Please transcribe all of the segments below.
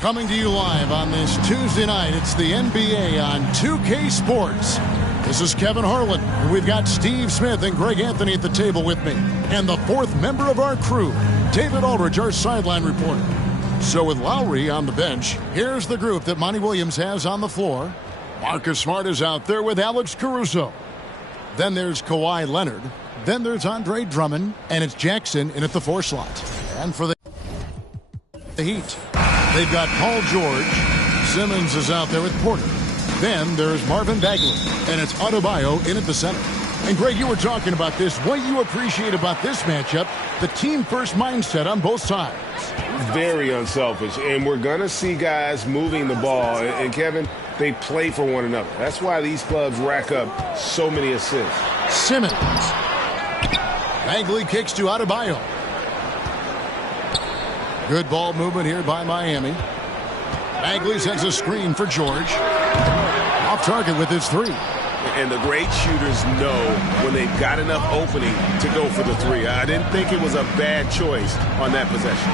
Coming to you live on this Tuesday night, it's the NBA on 2K Sports. This is Kevin Harlan, and we've got Steve Smith and Greg Anthony at the table with me. And the fourth member of our crew, David Aldridge, our sideline reporter. So with Lowry on the bench, here's the group that Monty Williams has on the floor. Marcus Smart is out there with Alex Caruso. Then there's Kawhi Leonard. Then there's Andre Drummond, and it's Jackson in at the 4 slot. And for the Heat, they've got Paul George. Simmons is out there with Porter. Then there's Marvin Bagley, and it's Adebayo in at the center. And Greg, you were talking about this. What you appreciate about this matchup, the team-first mindset on both sides. Very unselfish, and we're going to see guys moving the ball. And Kevin, they play for one another. That's why these clubs rack up so many assists. Simmons. Bagley kicks to Adebayo. Good ball movement here by Miami. Bagley sends a screen for George. Off target with his 3. And the great shooters know when they've got enough opening to go for the 3. I didn't think it was a bad choice on that possession.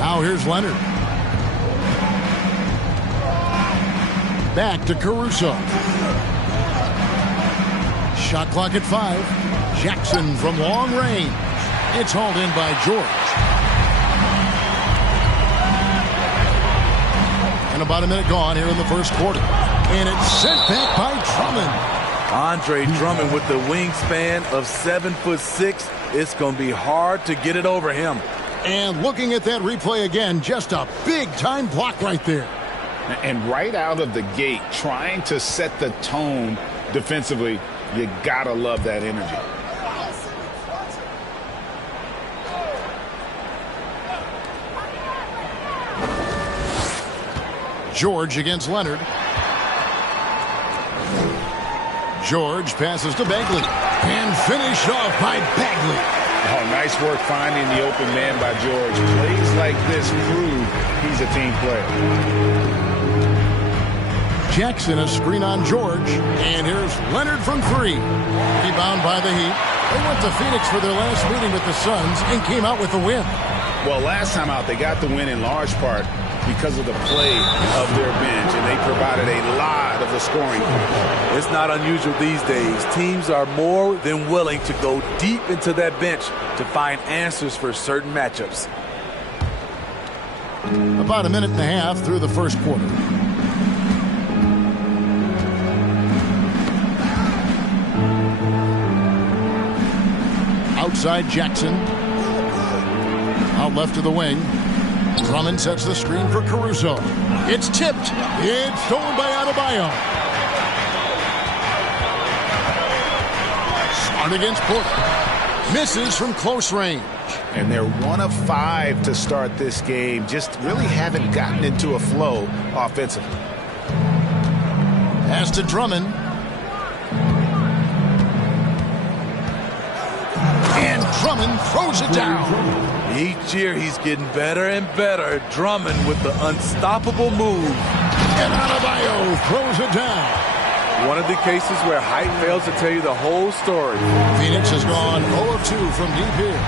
Now here's Leonard. Back to Caruso. Shot clock at 5. Jackson from long range. It's hauled in by George. And about a minute gone here in the first quarter. And it's sent back by Drummond. Andre Drummond with the wingspan of 7'6". It's going to be hard to get it over him. And looking at that replay again, just a big-time block right there. And right out of the gate, trying to set the tone defensively, you got to love that energy. George against Leonard. George passes to Bagley. And finished off by Bagley. Oh, nice work finding the open man by George. Plays like this prove he's a team player. Jackson a screen on George. And here's Leonard from 3. Rebound by the Heat. They went to Phoenix for their last meeting with the Suns and came out with the win. Well, last time out, they got the win in large part because of the play of their bench, and they provided a lot of the scoring points. It's not unusual these days. Teams are more than willing to go deep into that bench to find answers for certain matchups. About a minute and a half through the first quarter. Outside Jackson. Out left of the wing. Drummond sets the screen for Caruso. It's tipped. It's stolen by Adebayo. Smart against Porter. Misses from close range. And they're 1 of 5 to start this game. Just really haven't gotten into a flow offensively. Pass to Drummond. And Drummond throws it down. Each year he's getting better and better. Drummond with the unstoppable move. And Adebayo throws it down. One of the cases where height fails to tell you the whole story. Phoenix has gone 0 of 2 from deep here.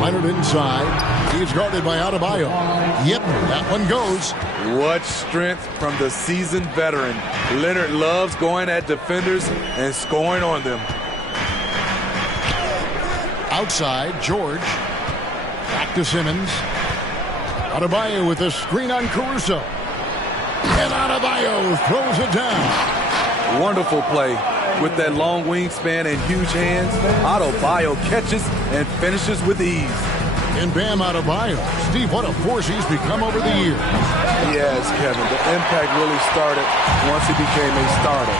Leonard inside. He's guarded by Adebayo. Yep, that one goes. What strength from the seasoned veteran. Leonard loves going at defenders and scoring on them. Outside, George. Back to Simmons. Adebayo with a screen on Caruso. And Adebayo throws it down. Wonderful play. With that long wingspan and huge hands, Adebayo catches and finishes with ease. And Bam Adebayo. Steve, what a force he's become over the years. Yes, Kevin. The impact really started once he became a starter.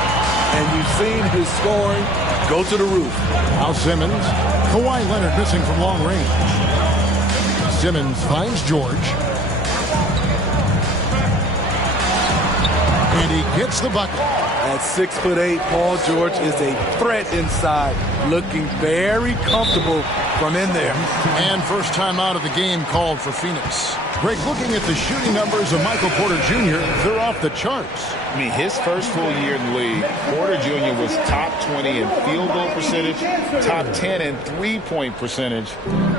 And you've seen his scoring go to the roof. Now Simmons. Kawhi Leonard missing from long range. Simmons finds George. And he gets the bucket. At 6'8", Paul George is a threat inside, looking very comfortable from in there. And first time out of the game called for Phoenix. Greg, looking at the shooting numbers of Michael Porter Jr., they're off the charts. I mean, his first full year in the league, Porter Jr. was top 20 in field goal percentage, top 10 in three-point percentage.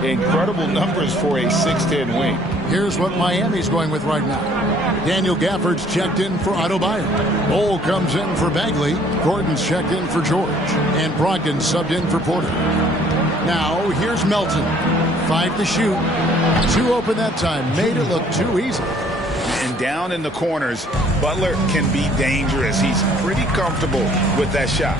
Incredible numbers for a 6'10 wing. Here's what Miami's going with right now. Daniel Gafford's checked in for Adebayo. Bol comes in for Bagley. Gordon's checked in for George. And Brogdon subbed in for Porter. Now, here's Melton. 5 to shoot. 2 open that time. Made it look too easy. And down in the corners, Butler can be dangerous. He's pretty comfortable with that shot.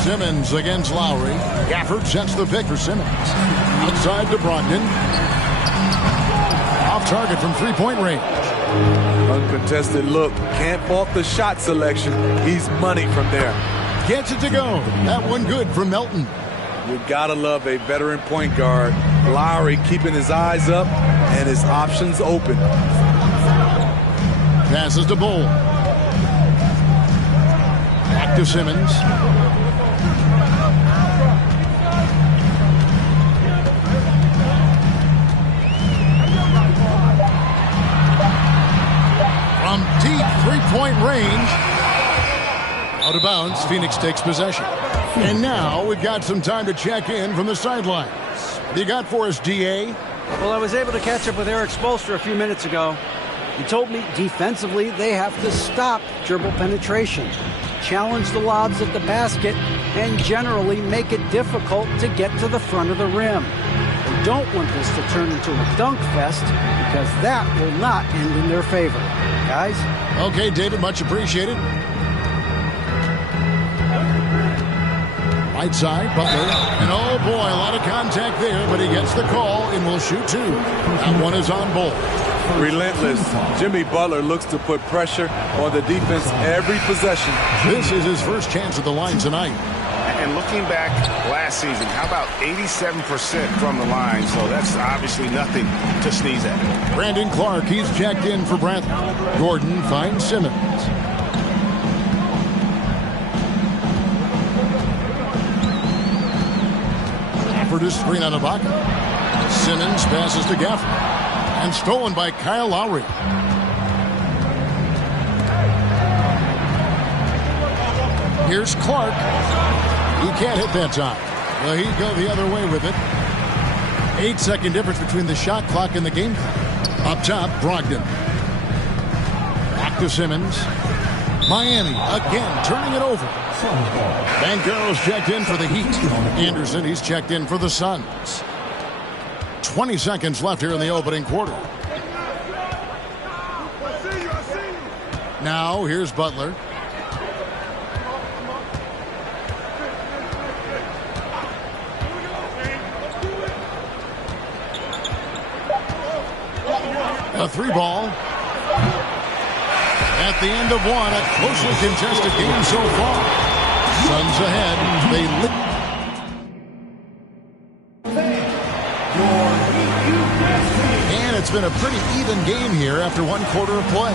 Simmons against Lowry. Gafford sets the pick for Simmons. Outside to Brogdon. Off target from three-point range. Uncontested look. Can't fault the shot selection. He's money from there. Gets it to go. That one good from Melton. You gotta love a veteran point guard. Lowry keeping his eyes up and his options open. Passes to Bol. Back to Simmons. From deep three-point range. Out of bounds, Phoenix takes possession. And now we've got some time to check in from the sidelines. What do you got for us, DA? Well, I was able to catch up with Eric Spoelstra a few minutes ago. He told me defensively they have to stop dribble penetration, challenge the lobs at the basket, and generally make it difficult to get to the front of the rim. They don't want this to turn into a dunk fest because that will not end in their favor. Guys? Okay, David, much appreciated. Right side, Butler. And oh boy, a lot of contact there, but he gets the call and will shoot 2. That one is on Bol. Relentless. Jimmy Butler looks to put pressure on the defense every possession. This is his first chance at the line tonight. And looking back last season, how about 87% from the line? So that's obviously nothing to sneeze at. Brandon Clark, he's checked in for Bradley. Gordon finds Simmons. Gafford is screen on Ibaka. Simmons passes to Gafford. And stolen by Kyle Lowry. Here's Clark. He can't hit that time. Well, he'd go the other way with it. 8-second difference between the shot clock and the game clock. Up top, Brogdon. Back to Simmons. Miami again turning it over. Banchero's checked in for the Heat. Anderson, he's checked in for the Suns. 20 seconds left here in the opening quarter. Now, here's Butler. A 3-ball. At the end of one, a closely contested game so far. Suns ahead. They lick. And it's been a pretty even game here after one quarter of play.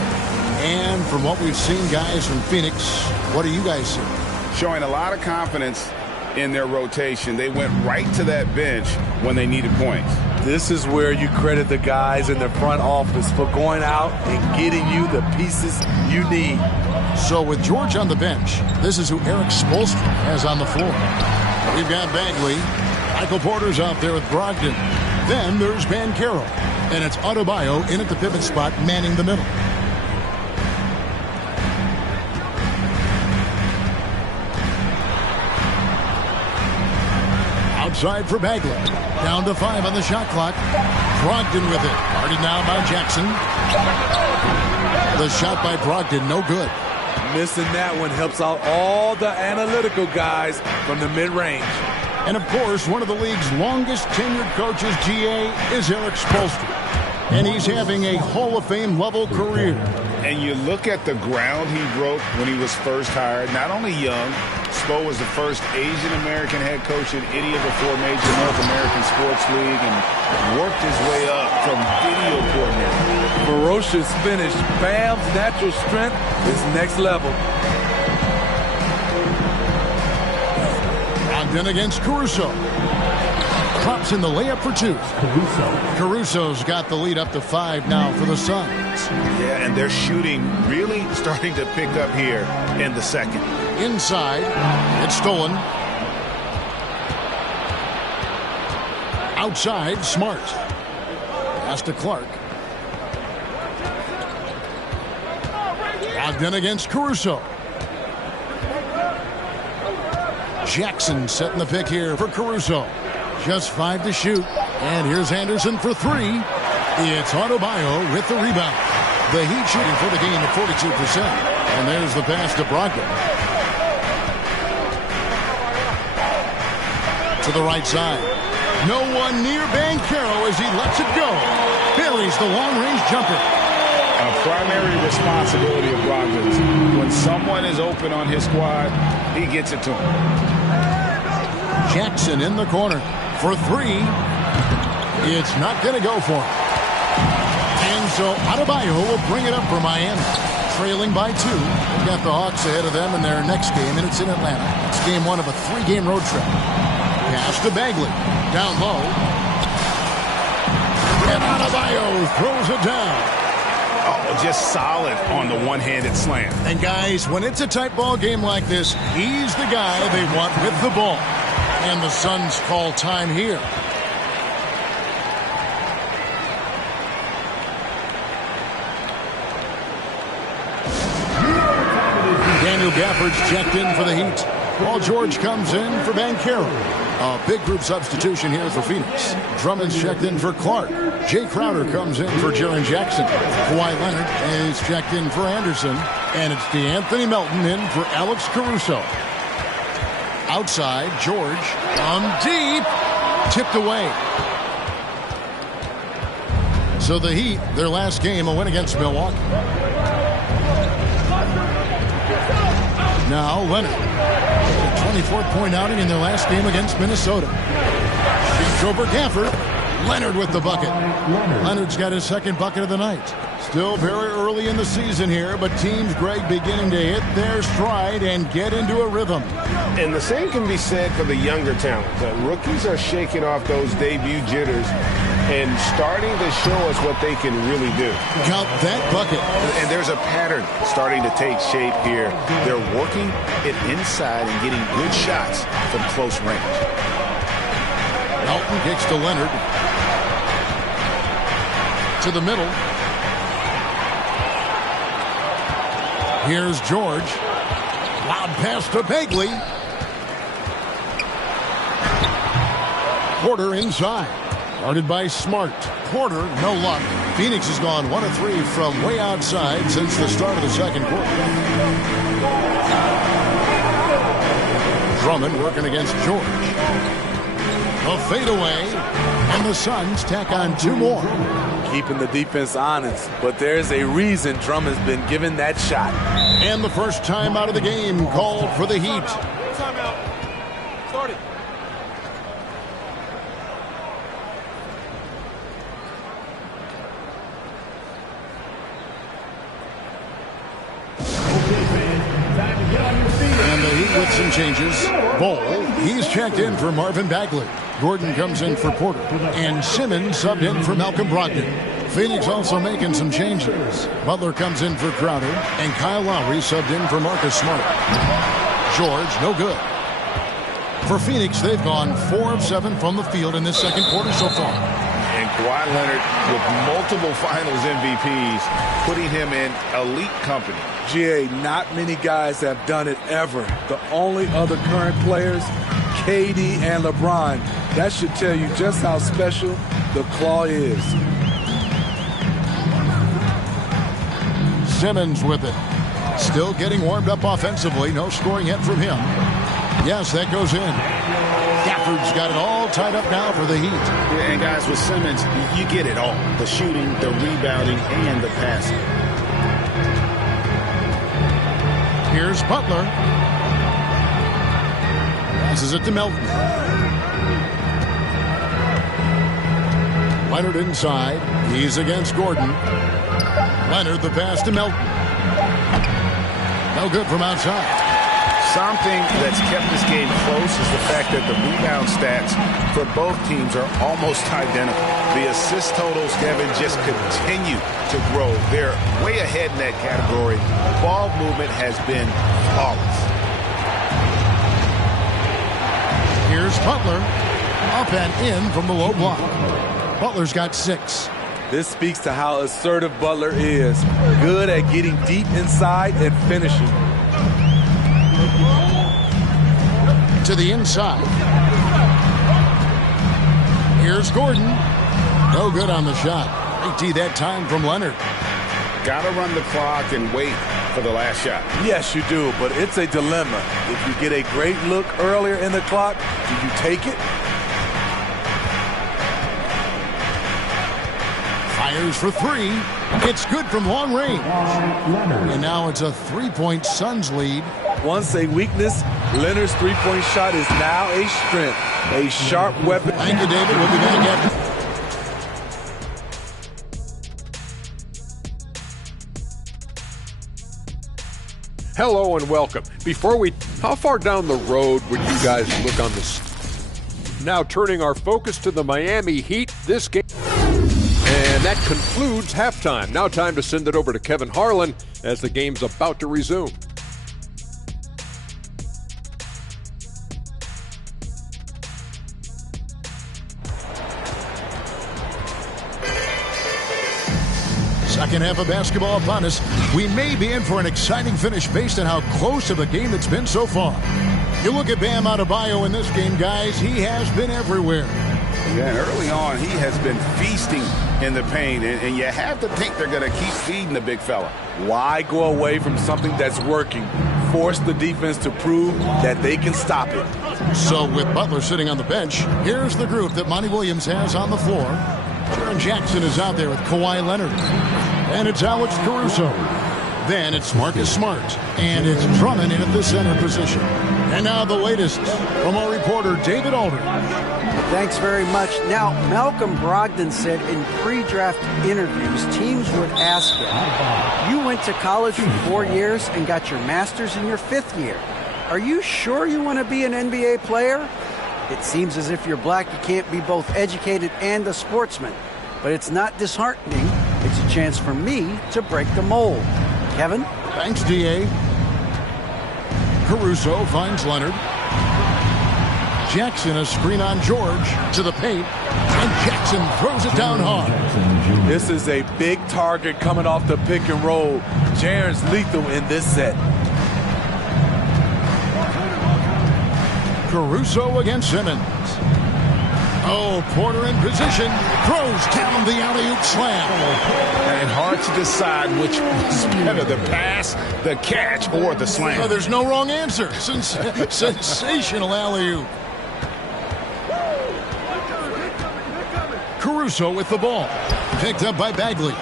And from what we've seen, guys, from Phoenix, what do you guys see? Showing a lot of confidence in their rotation. They went right to that bench when they needed points. This is where you credit the guys in the front office for going out and getting you the pieces you need. So with George on the bench, this is who Eric Spoelstra has on the floor. We've got Bagley. Michael Porter's out there with Brogdon. Then there's Banchero. And it's Adebayo in at the pivot spot, manning the middle. Outside for Bagley. Down to 5 on the shot clock. Brogdon with it. Guarded now by Jackson. The shot by Brogdon, no good. Missing that one helps out all the analytical guys from the mid-range. And, of course, one of the league's longest tenured coaches, GA, is Eric Spoelstra. And he's having a Hall of Fame level career. And you look at the ground he broke when he was first hired. Not only young, Spo was the first Asian-American head coach in any of the 4 major North American sports league and worked his way up from video coordinator. Ferocious finish. Bam's natural strength is next level. Ogden against Caruso. Drops in the layup for 2. Caruso's got the lead up to 5 now for the Suns. Yeah, and their shooting really starting to pick up here in the second. Inside, it's stolen. Outside, Smart. Pass to Clark. Ogden against Caruso. Jackson setting the pick here for Caruso. Just 5 to shoot. And here's Anderson for 3. It's Adebayo with the rebound. The Heat shooting for the game at 42%. And there's the pass to Brogdon. To the right side. No one near Banchero as he lets it go. Buries the long-range jumper. A primary responsibility of Brogdon's. When someone is open on his squad, he gets it to him. Jackson in the corner for 3. It's not going to go for him. And so Adebayo will bring it up for Miami. Trailing by 2. They've got the Hawks ahead of them in their next game, and it's in Atlanta. It's game 1 of a 3-game road trip. Pass to Bagley. Down low. And Adebayo throws it down. Oh, just solid on the one-handed slam. And guys, when it's a tight ball game like this, he's the guy they want with the ball. And the Suns call time here. Daniel Gafford's checked in for the Heat. Paul George comes in for Banchero. A big group substitution here for Phoenix. Drummond's checked in for Clark. Jay Crowder comes in for Jaren Jackson. Kawhi Leonard is checked in for Anderson. And it's DeAnthony Melton in for Alex Caruso. Outside, George from deep. Tipped away. So the Heat, their last game, a win against Milwaukee. Now Leonard. A 24-point outing in their last game against Minnesota. Shoots over Gafford. Leonard with the bucket. Leonard's got his second bucket of the night. Still very early in the season here, but teams, Greg, beginning to hit their stride and get into a rhythm. And the same can be said for the younger talent. The rookies are shaking off those debut jitters and starting to show us what they can really do. Count that bucket. And there's a pattern starting to take shape here. They're working it inside and getting good shots from close range. Melton kicks to Leonard. To the middle. Here's George. Loud pass to Bagley. Porter inside. Guarded by Smart. Porter, no luck. Phoenix has gone 1 of 3 from way outside since the start of the second quarter. Drummond working against George. A fadeaway, and the Suns tack on 2 more. Keeping the defense honest, but there's a reason Drummond's been given that shot. And the first time out of the game called for the Heat. Timeout. Started. And the Heat with some changes. Ball, he's checked in for Marvin Bagley. Gordon comes in for Porter. And Simmons subbed in for Malcolm Brogdon. Phoenix also making some changes. Butler comes in for Crowder. And Kyle Lowry subbed in for Marcus Smart. George, no good. For Phoenix, they've gone 4 of 7 from the field in this second quarter so far. And Kawhi Leonard with multiple finals MVPs, putting him in elite company. GA, not many guys have done it ever. The only other current players, KD and LeBron. That should tell you just how special the Claw is. Simmons with it. Still getting warmed up offensively. No scoring yet from him. Yes, that goes in. Gafford's got it all tied up now for the Heat. Yeah, and guys, with Simmons, you get it all. The shooting, the rebounding, and the passing. Here's Butler. Passes it to Melton. Leonard inside. He's against Gordon. Leonard, the pass to Melton. No good from outside. Something that's kept this game close is the fact that the rebound stats for both teams are almost identical. The assist totals, Kevin, just continue to grow. They're way ahead in that category. Ball movement has been flawless. Here's Butler. Up and in from the low block. Butler's got 6. This speaks to how assertive Butler is. Good at getting deep inside and finishing. To the inside. Here's Gordon. No good on the shot. Great that time from Leonard. Got to run the clock and wait for the last shot. Yes, you do, but it's a dilemma. If you get a great look earlier in the clock, do you take it? Fires for 3. It's good from long range. And now it's a 3-point Suns lead. Once a weakness, Leonard's three-point shot is now a strength, a sharp weapon. Thank you, David. We'll be back after. Hello and welcome. How far down the road would you guys look on this? Now turning our focus to the Miami Heat, this game. And that concludes halftime. Now time to send it over to Kevin Harlan as the game's about to resume. Second half of basketball upon us. We may be in for an exciting finish based on how close of a game it's been so far. You look at Bam Adebayo in this game, guys. He has been everywhere. Yeah, early on, he has been feasting in the paint, and you have to think they're going to keep feeding the big fella. Why go away from something that's working? Force the defense to prove that they can stop it. So with Butler sitting on the bench, here's the group that Monty Williams has on the floor. Jaren Jackson is out there with Kawhi Leonard. And it's Alex Caruso. Then it's Marcus Smart. And it's Drummond in at the center position. And now the latest from our reporter, David Aldridge. Thanks very much. Now, Malcolm Brogdon said in pre-draft interviews, teams would ask him, you went to college for 4 years and got your master's in your 5th year. Are you sure you want to be an NBA player? It seems as if you're black, you can't be both educated and a sportsman. But it's not disheartening. It's a chance for me to break the mold. Kevin? Thanks, D.A. Caruso finds Leonard. Jackson, a screen on George to the paint. And Jackson throws it down hard. This is a big target coming off the pick and roll. Jaren's lethal in this set. Caruso against Simmons. Oh, Porter in position. Throws down the alley-oop slam. And hard to decide which was better, the pass, the catch, or the slam. Oh, there's no wrong answer. Sensational alley-oop. Caruso with the ball. Picked up by Bagley.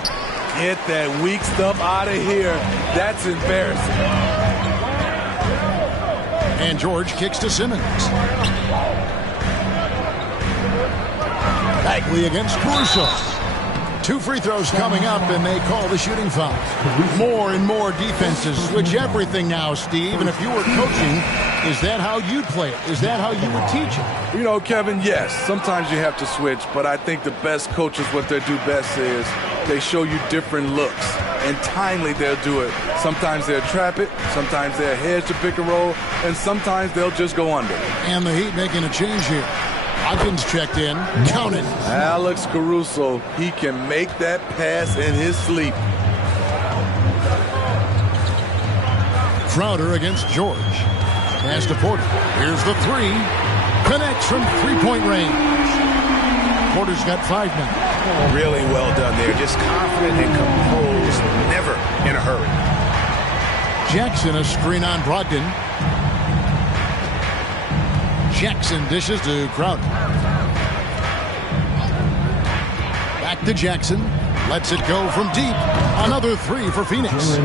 Get that weak stuff out of here. That's embarrassing. And George kicks to Simmons. Bagley against Caruso. 2 free throws coming up, and they call the shooting foul. More and more defenses switch everything now, Steve. And if you were coaching, is that how you'd play it? Is that how you would teach it? You know, Kevin, yes. Sometimes you have to switch, but I think the best coaches, what they do best is they show you different looks. And timely, they'll do it. Sometimes they'll trap it. Sometimes they'll hedge the pick and roll. And sometimes they'll just go under. And the Heat making a change here. Hopkins checked in. Counted. Alex Caruso, he can make that pass in his sleep. Crowder against George. Pass to Porter. Here's the 3. Connects from 3-point range. Porter's got 5 now. Really well done there. Just confident and composed. Never in a hurry. Jackson, a screen on Brogdon. Jackson dishes to Crowder. Back to Jackson. Lets it go from deep. Another 3 for Phoenix.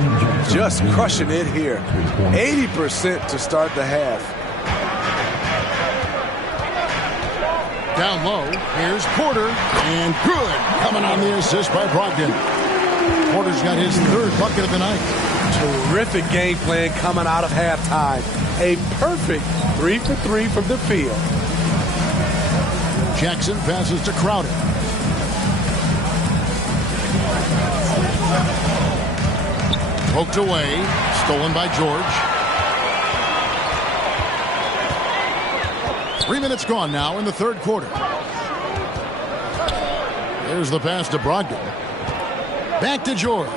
Just crushing it here. 80% to start the half. Down low, here's Porter, and good. Coming on the assist by Brogdon. Porter's got his third bucket of the night. Terrific game plan coming out of halftime. A perfect 3 for 3 from the field. Jackson passes to Crowder. Poked away, stolen by George. 3 minutes gone now in the third quarter. There's the pass to Brogdon. Back to George.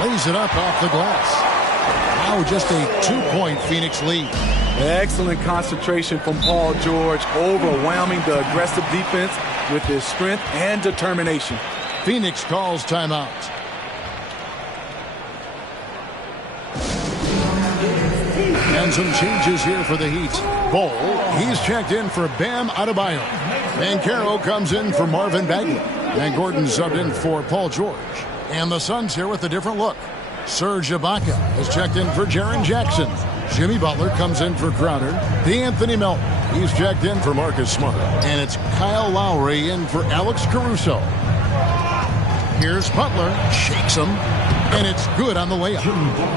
Lays it up off the glass. Now just a 2-point Phoenix lead. Excellent concentration from Paul George, overwhelming the aggressive defense with his strength and determination. Phoenix calls timeout. And some changes here for the Heat. Bol, he's checked in for Bam Adebayo. Banchero comes in for Marvin Bagley. And Gordon subbed in for Paul George. And the Suns here with a different look. Serge Ibaka has checked in for Jaren Jackson. Jimmy Butler comes in for Crowder. D'Anthony Melton, he's checked in for Marcus Smart. And it's Kyle Lowry in for Alex Caruso. Here's Butler, shakes him, and it's good on the layup.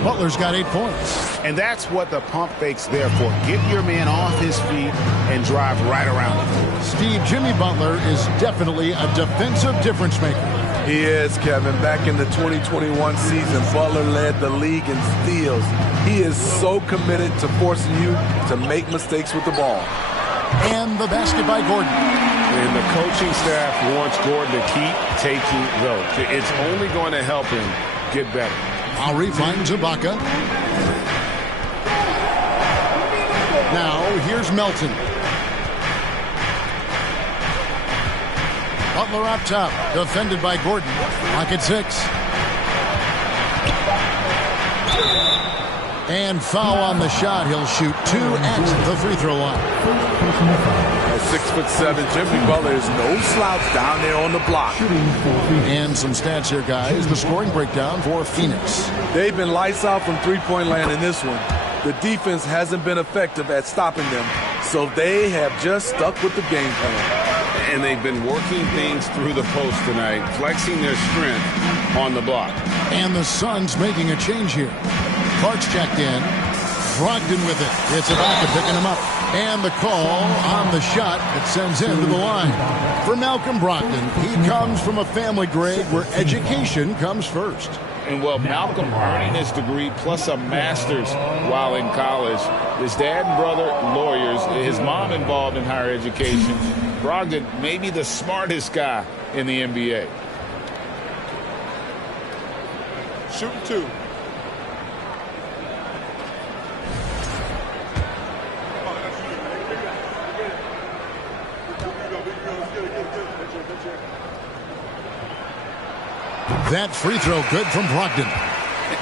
Butler's got 8 points. And that's what the pump fake's there for. Get your man off his feet and drive right around him. Steve, Jimmy Butler is definitely a defensive difference maker. He is, Kevin. Back in the 2021 season, Butler led the league in steals. He is so committed to forcing you to make mistakes with the ball. And the basket by Gordon. And the coaching staff wants Gordon to keep taking those. It's only going to help him get better. Lowry finds Ibaka. Now here's Melton. Butler up top, defended by Gordon. Clock at 6. And foul on the shot. He'll shoot 2 at the free throw line. At 6'7", Jimmy Butler is no slouch down there on the block. And some stats here, guys. The scoring breakdown for Phoenix. They've been lights out from three-point land in this one. The defense hasn't been effective at stopping them, so they have just stuck with the game plan. And they've been working things through the post tonight, flexing their strength on the block. And the Suns making a change here. Clark's checked in. Brogdon with it. It's Ibaka picking him up. And the call on the shot that sends him to the line. For Malcolm Brogdon, he comes from a family, Greg, where education comes first. And well, Malcolm earning his degree plus a master's while in college. His dad and brother, lawyers. His mom involved in higher education. Brogdon, maybe the smartest guy in the NBA. Shooting 2. That free throw good from Brogdon.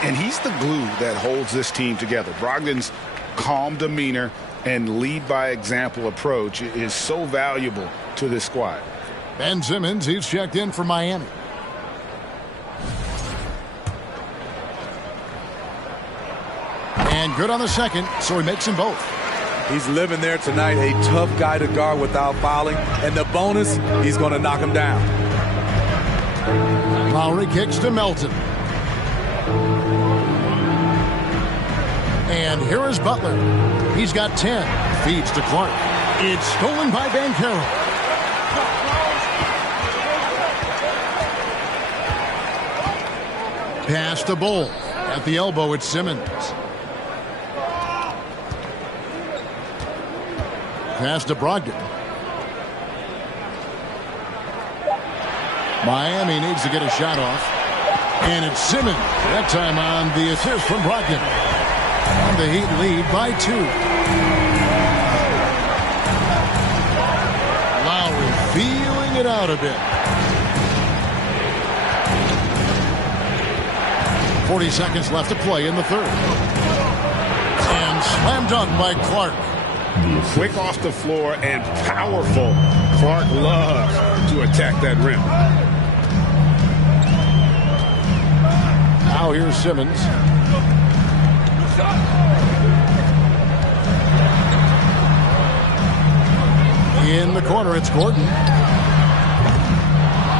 And he's the glue that holds this team together. Brogdon's calm demeanor and lead by example approach is so valuable to this squad. Ben Simmons, he's checked in for Miami. And good on the second, so he makes them both. He's living there tonight, a tough guy to guard without fouling. And the bonus, he's going to knock him down. Lowry kicks to Melton. And here is Butler. He's got 10. Feeds to Clark. It's stolen by Banchero. Pass to Bol. At the elbow, it's Simmons. Pass to Brogdon. Miami needs to get a shot off. And it's Simmons. That time on the assist from Brogdon. And the Heat lead by 2. Lowry feeling it out a bit. 40 seconds left to play in the third. And slam dunk by Clark. Quick off the floor and powerful. Clark loves to attack that rim. Now here's Simmons. In the corner, it's Gordon.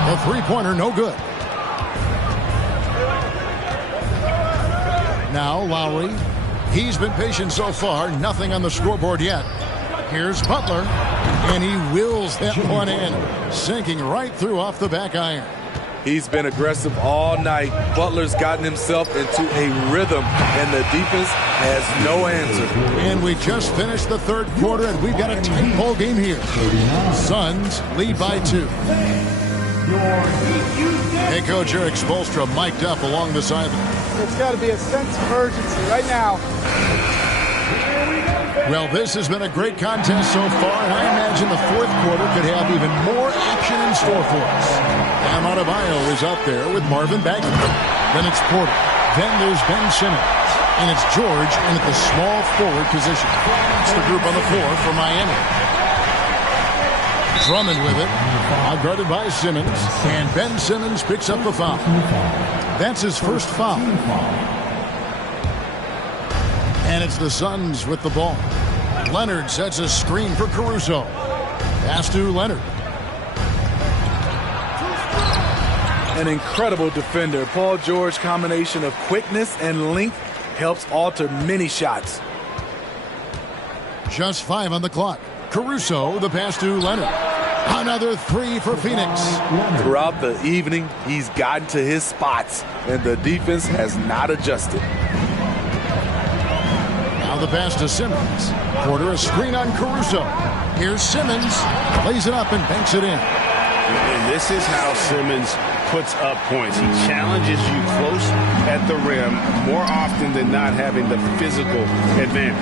The three-pointer, no good. Now Lowry. He's been patient so far. Nothing on the scoreboard yet. Here's Butler. And he wills that one in. Sinking right through off the back iron. He's been aggressive all night. Butler's gotten himself into a rhythm, and the defense has no answer. And we just finished the third quarter, and we've got a tight ball game here. Suns lead by 2. Head coach Eric Spoelstra mic'd up along the sideline. There's got to be a sense of urgency right now. Well, this has been a great contest so far, and I imagine the fourth quarter could have even more action in store for us. Bam Adebayo is up there with Marvin Bagley. Then it's Porter. Then there's Ben Simmons. And it's George in at the small forward position. It's the group on the floor for Miami. Drummond with it. Guarded by Simmons. And Ben Simmons picks up the foul. That's his first foul. And it's the Suns with the ball. Leonard sets a screen for Caruso. Pass to Leonard. An incredible defender. Paul George combination of quickness and length helps alter many shots. Just 5 on the clock. Caruso, the pass to Leonard. Another 3 for Phoenix. Throughout the evening, he's gotten to his spots, and the defense has not adjusted. Now the pass to Simmons. Porter a screen on Caruso. Here's Simmons. Lays it up and banks it in. And this is how Simmons puts up points. He challenges you close at the rim more often than not, having the physical advantage.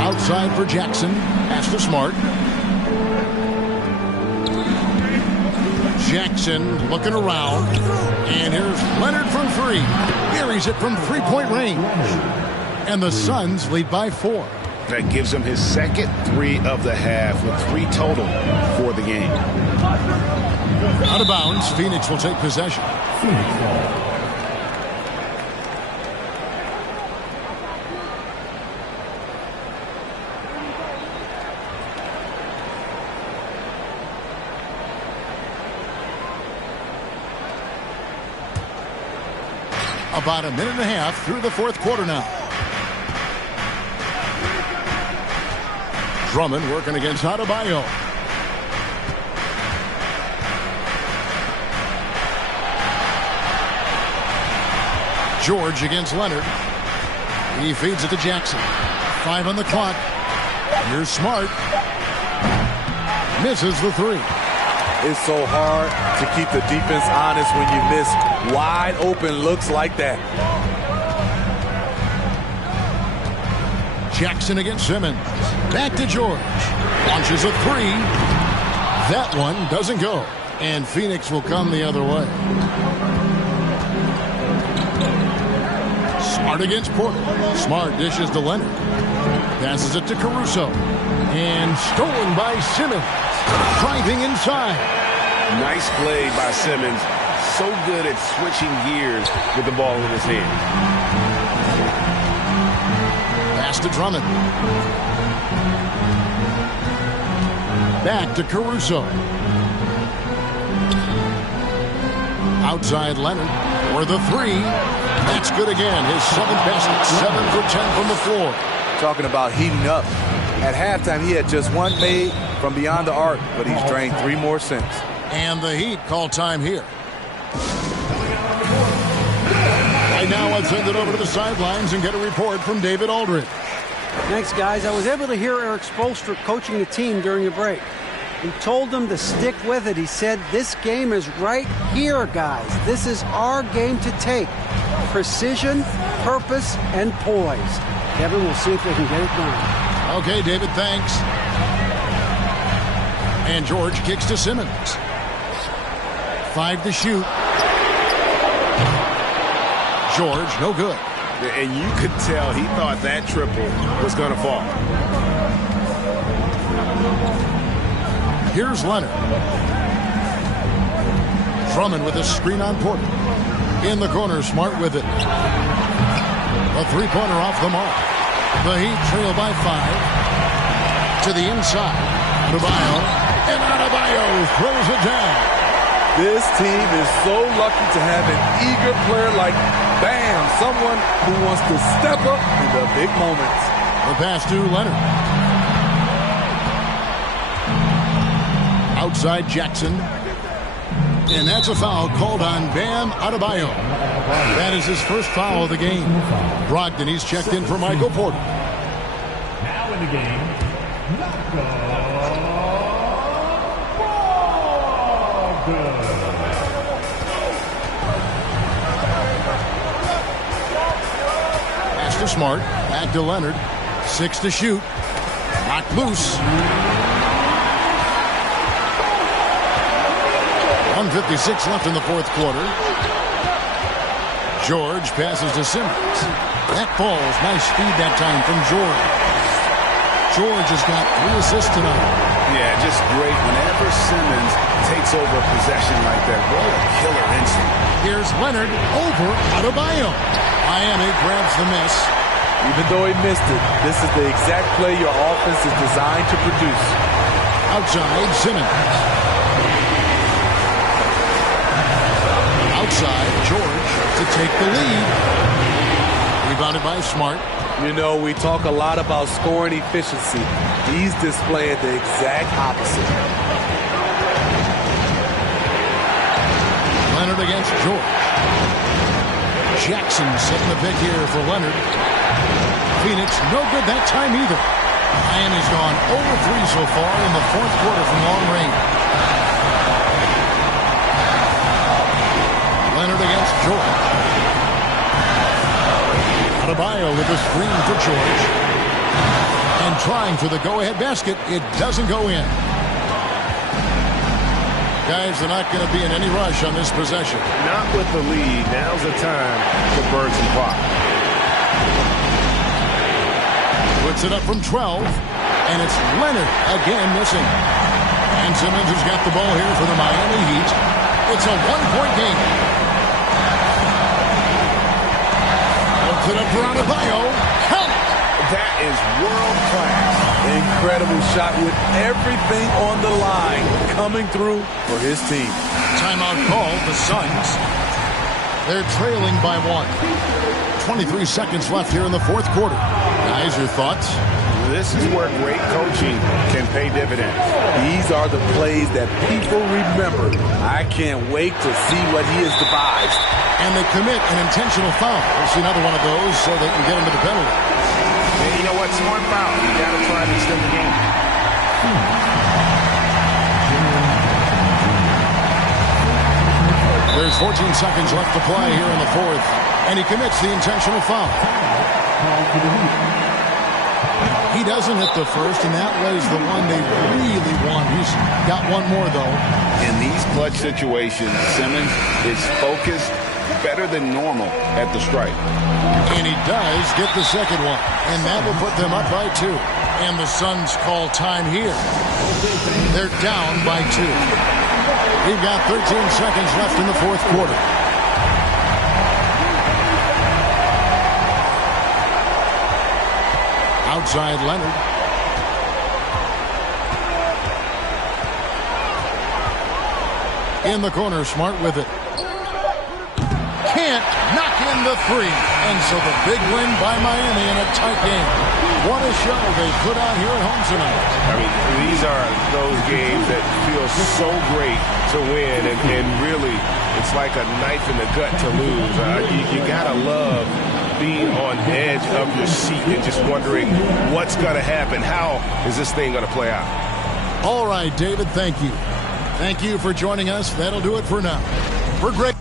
Outside for Jackson. Pass to Smart. Jackson looking around. And here's Leonard from 3. Buries it from three-point range. And the Suns lead by 4. That gives him his second 3 of the half, with 3 total for the game. Out of bounds, Phoenix will take possession. About a minute and a half through the fourth quarter now. Drummond working against Adebayo. George against Leonard. He feeds it to Jackson. 5 on the clock. Here's Smart. Misses the 3. It's so hard to keep the defense honest when you miss wide open looks like that. Jackson against Simmons. Back to George. Launches a 3. That one doesn't go. And Phoenix will come the other way. Smart against Porter. Smart dishes to Leonard. Passes it to Caruso. And stolen by Simmons. Driving inside. Nice play by Simmons. So good at switching gears with the ball in his hand. Pass to Drummond. Back to Caruso. Outside Leonard for the 3. That's good again. His 7th basket. 7 for 10 from the floor. Talking about heating up. At halftime, he had just 1 made from beyond the arc, but he's drained 3 more since. And the Heat call time here. Right now, let's send it over to the sidelines and get a report from David Aldridge. Thanks, guys. I was able to hear Eric Spoelstra coaching the team during the break. He told them to stick with it. He said, this game is right here, guys. This is our game to take. Precision, purpose, and poise. Kevin, we'll see if they can get it done. Okay, David, thanks. And George kicks to Simmons. 5 to shoot. George, no good. And you could tell he thought that triple was going to fall. Here's Leonard. Drummond with a screen on Porter. In the corner, Smart with it. A three-pointer off the mark. The Heat trail by 5. To the inside. Adebayo. And Adebayo throws it down. This team is so lucky to have an eager player like Bam, someone who wants to step up in the big moments. The pass to Leonard. Outside Jackson. And that's a foul called on Bam Adebayo. That is his first foul of the game. Brogdon, he's checked in for Michael Porter. Now in the game, Pass to Smart. Back to Leonard. 6 to shoot. Knocked loose. 1:56 left in the fourth quarter. George passes to Simmons. That falls. Nice speed that time from George. George has got 3 assists tonight. Yeah, just great. Whenever Simmons takes over a possession like that, what a killer instinct. Here's Leonard over Adebayo. Miami grabs the miss. Even though he missed it, this is the exact play your offense is designed to produce. Outside, Simmons. Outside, George to take the lead. Rebounded by Smart. You know, we talk a lot about scoring efficiency. He's displaying the exact opposite. Leonard against George. Jackson setting the pick here for Leonard. Phoenix, no good that time either. Miami's gone 0-3 so far in the fourth quarter from long range. Leonard against George. Adebayo with a screen for George. And trying for the go-ahead basket. It doesn't go in. Guys, they're not going to be in any rush on this possession. Not with the lead. Now's the time to burn some clock. Puts it up from 12. And it's Leonard again missing. And Simmons has got the ball here for the Miami Heat. It's a one-point game. Puts it up for Adebayo. Count it! That is world-class. Incredible shot with everything on the line coming through for his team. Timeout called, the Suns. They're trailing by 1. 23 seconds left here in the fourth quarter. Guys, your thoughts? This is where great coaching can pay dividends. These are the plays that people remember. I can't wait to see what he has devised. And they commit an intentional foul. We'll see another one of those so they can get into the penalty. And you know what? Smart foul. You got to try to extend the game. There's 14 seconds left to play here in the fourth. And he commits the intentional foul. He doesn't hit the first, and that was the one they really want. He's got one more, though. In these clutch situations, Simmons is focused better than normal at the strike. And he does get the second one, and that will put them up by 2. And the Suns call time here. They're down by 2. We've got 13 seconds left in the fourth quarter. Outside Leonard. In the corner, Smart with it. Can't knock in the 3. And so the big win by Miami in a tight game. What a show they put on here at home tonight. I mean, these are those games that feel so great to win. And really, it's like a knife in the gut to lose. You got to love being on edge of your seat and just wondering what's going to happen. How is this thing going to play out? All right, David, thank you. Thank you for joining us. That'll do it for now. For Greg.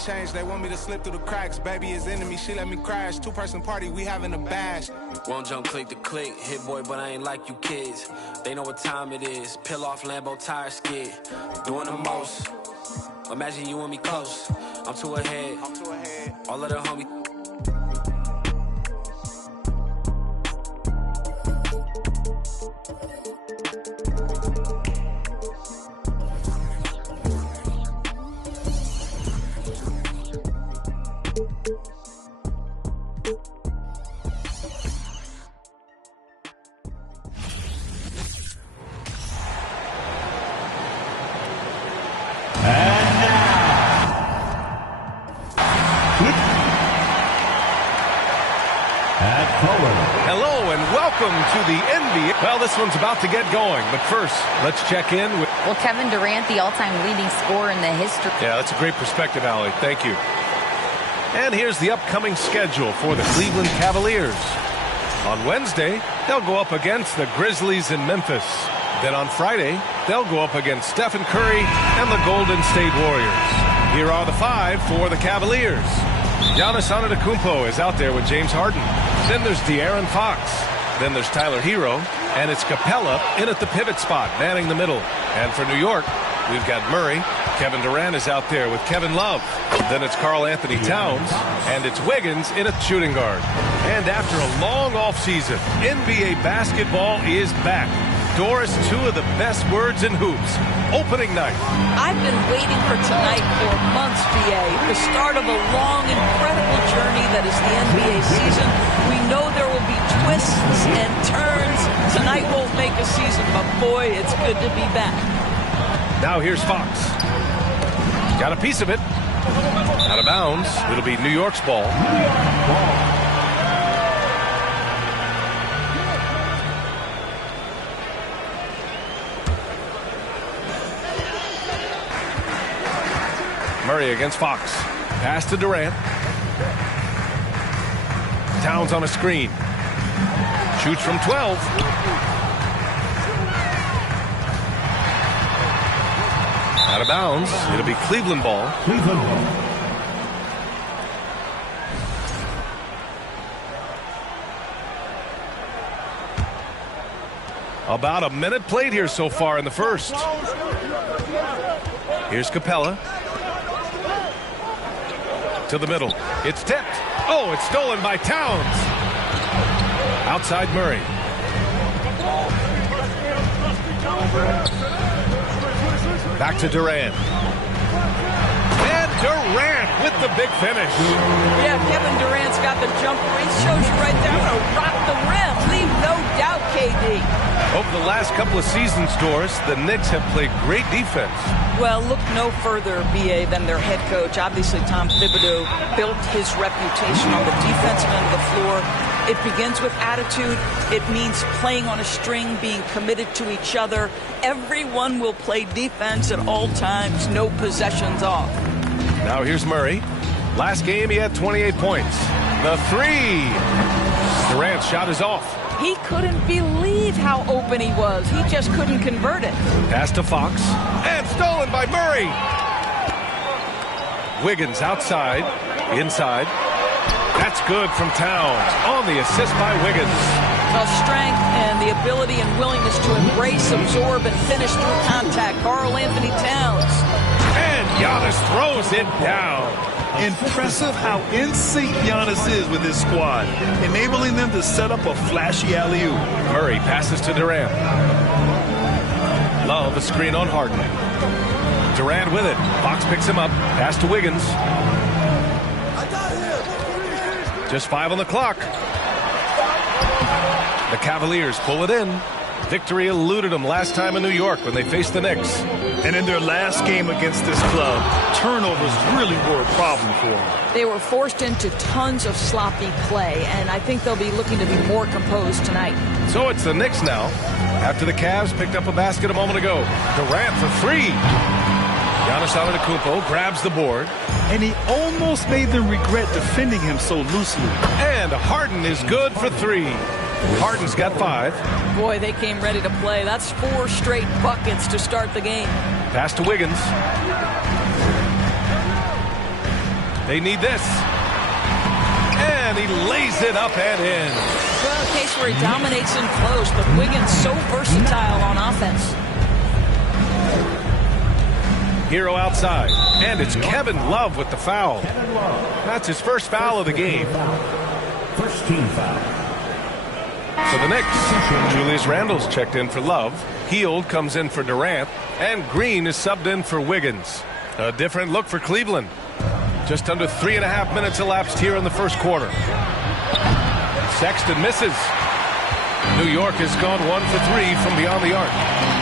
Change, they want me to slip through the cracks. Baby is enemy, she let me crash. Two-person party, we having a bash. Won't jump click to click, hit boy, but I ain't like you kids. They know what time it is. Peel off Lambo tire skid. Doing the most. Imagine you and me close. I'm too ahead. All of the homies. Hello and welcome to the NBA. Well, this one's about to get going, but first, let's check in with... Well, Kevin Durant, the all-time leading scorer in the history. Yeah, that's a great perspective, Allie. Thank you. And here's the upcoming schedule for the Cleveland Cavaliers. On Wednesday, they'll go up against the Grizzlies in Memphis. Then on Friday, they'll go up against Stephen Curry and the Golden State Warriors. Here are the five for the Cavaliers. Giannis Antetokounmpo is out there with James Harden. Then there's De'Aaron Fox. Then there's Tyler Hero. And it's Capella in at the pivot spot, manning the middle. And for New York, we've got Murray. Kevin Durant is out there with Kevin Love. Then it's Karl Anthony Towns. And it's Wiggins in at shooting guard. And after a long offseason, NBA basketball is back. Doris, two of the best words in hoops. Opening night. I've been waiting for tonight for months, BA. The start of a long, incredible journey that is the NBA season. We know there will be twists and turns. Tonight won't make a season, but boy, it's good to be back. Now here's Fox. Got a piece of it. Out of bounds. It'll be New York's ball. Murray against Fox. Pass to Durant. Towns on a screen. Shoots from 12. Out of bounds. It'll be Cleveland ball. About a minute played here so far in the first. Here's Capella. To the middle. It's tipped. Oh, it's stolen by Towns. Outside Murray. Back to Durant. And Durant with the big finish. Yeah, Kevin Durant's got the jumper. He shows you right there. I'm going to rock the rim. Leave no doubt, KD. Over the last couple of seasons, Doris, the Knicks have played great defense. Well, look no further, BA, than their head coach. Obviously, Tom Thibodeau built his reputation on the defensive end of the floor. It begins with attitude. It means playing on a string, being committed to each other. Everyone will play defense at all times, no possessions off. Now here's Murray. Last game, he had 28 points. The three. Durant's shot is off. He couldn't believe how open he was. He just couldn't convert it. Pass to Fox. And stolen by Murray. Wiggins outside. Inside. That's good from Towns. On the assist by Wiggins. Well, strength and the ability and willingness to embrace, absorb, and finish through contact. Karl Anthony Towns. And Giannis throws it down. Impressive how in sync Giannis is with his squad, enabling them to set up a flashy alley-oop. Murray passes to Durant. Love a screen on Harden. Durant with it. Fox picks him up. Pass to Wiggins. Just 5 on the clock. The Cavaliers pull it in. Victory eluded them last time in New York when they faced the Knicks. And in their last game against this club, turnovers really were a problem for them. They were forced into tons of sloppy play, and I think they'll be looking to be more composed tonight. So it's the Knicks now. After the Cavs picked up a basket a moment ago. Durant for three. Giannis Antetokounmpo grabs the board. And he almost made them regret defending him so loosely. And Harden is good for three. Harden's got 5. Boy, they came ready to play. That's 4 straight buckets to start the game. Pass to Wiggins. They need this. And he lays it up and in. Well, a case where he dominates in close, but Wiggins so versatile on offense. Hero outside, and it's Kevin Love with the foul. That's his first foul of the game. First team foul. For the Knicks, Julius Randle's checked in for Love. Hield comes in for Durant, and Green is subbed in for Wiggins. A different look for Cleveland. Just under 3.5 minutes elapsed here in the first quarter. Sexton misses. New York has gone 1 for 3 from beyond the arc.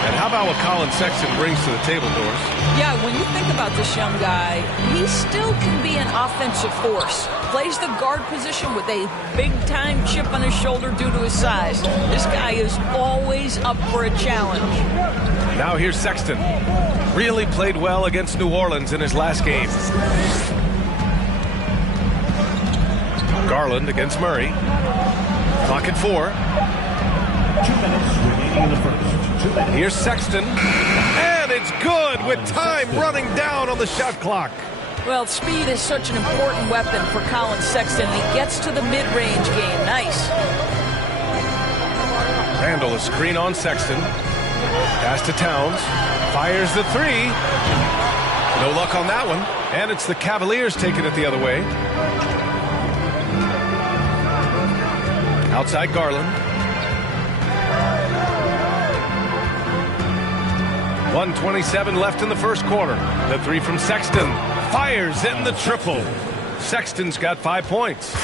And how about what Colin Sexton brings to the table, Doris? Yeah, when you think about this young guy, he still can be an offensive force. Plays the guard position with a big-time chip on his shoulder due to his size. This guy is always up for a challenge. Now here's Sexton. Really played well against New Orleans in his last game. Garland against Murray. Clock at 4. 2 minutes remaining in the first. 2 minutes. Here's Sexton. And it's good with time running down on the shot clock. Well, speed is such an important weapon for Colin Sexton. He gets to the mid-range game. Nice. Randle a screen on Sexton. Pass to Towns. Fires the 3. No luck on that one. And it's the Cavaliers taking it the other way. Outside Garland. 1:27 left in the first quarter. The 3 from Sexton. Fires in the triple. Sexton's got 5 points.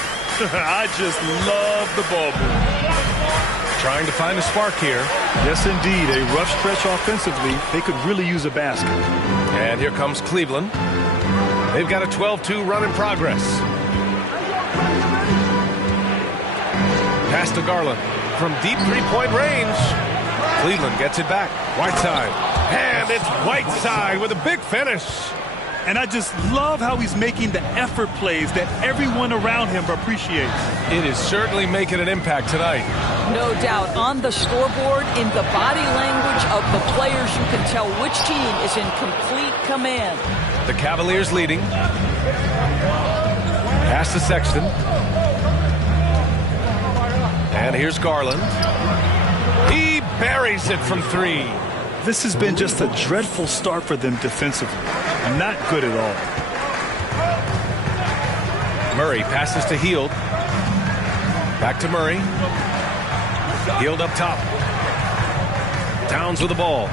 I just love the ball move. Trying to find a spark here. Yes, indeed. A rough stretch offensively. They could really use a basket. And here comes Cleveland. They've got a 12-2 run in progress. Pass to Garland from deep three-point range. Cleveland gets it back. Whiteside. And it's Whiteside with a big finish. And I just love how he's making the effort plays that everyone around him appreciates. It is certainly making an impact tonight. No doubt. On the scoreboard, in the body language of the players, you can tell which team is in complete command. The Cavaliers leading. Pass to Sexton. And here's Garland. He buries it from 3. This has been just a dreadful start for them defensively. Not good at all. Murray passes to Hield. Back to Murray. Hield up top. Towns with the ball.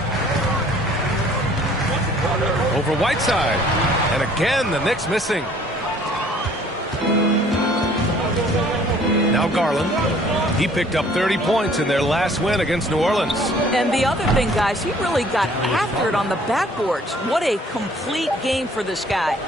Over Whiteside. And again, the Knicks missing. Now Garland. He picked up 30 points in their last win against New Orleans. And the other thing, guys, he really got after it on the backboards. What a complete game for this guy.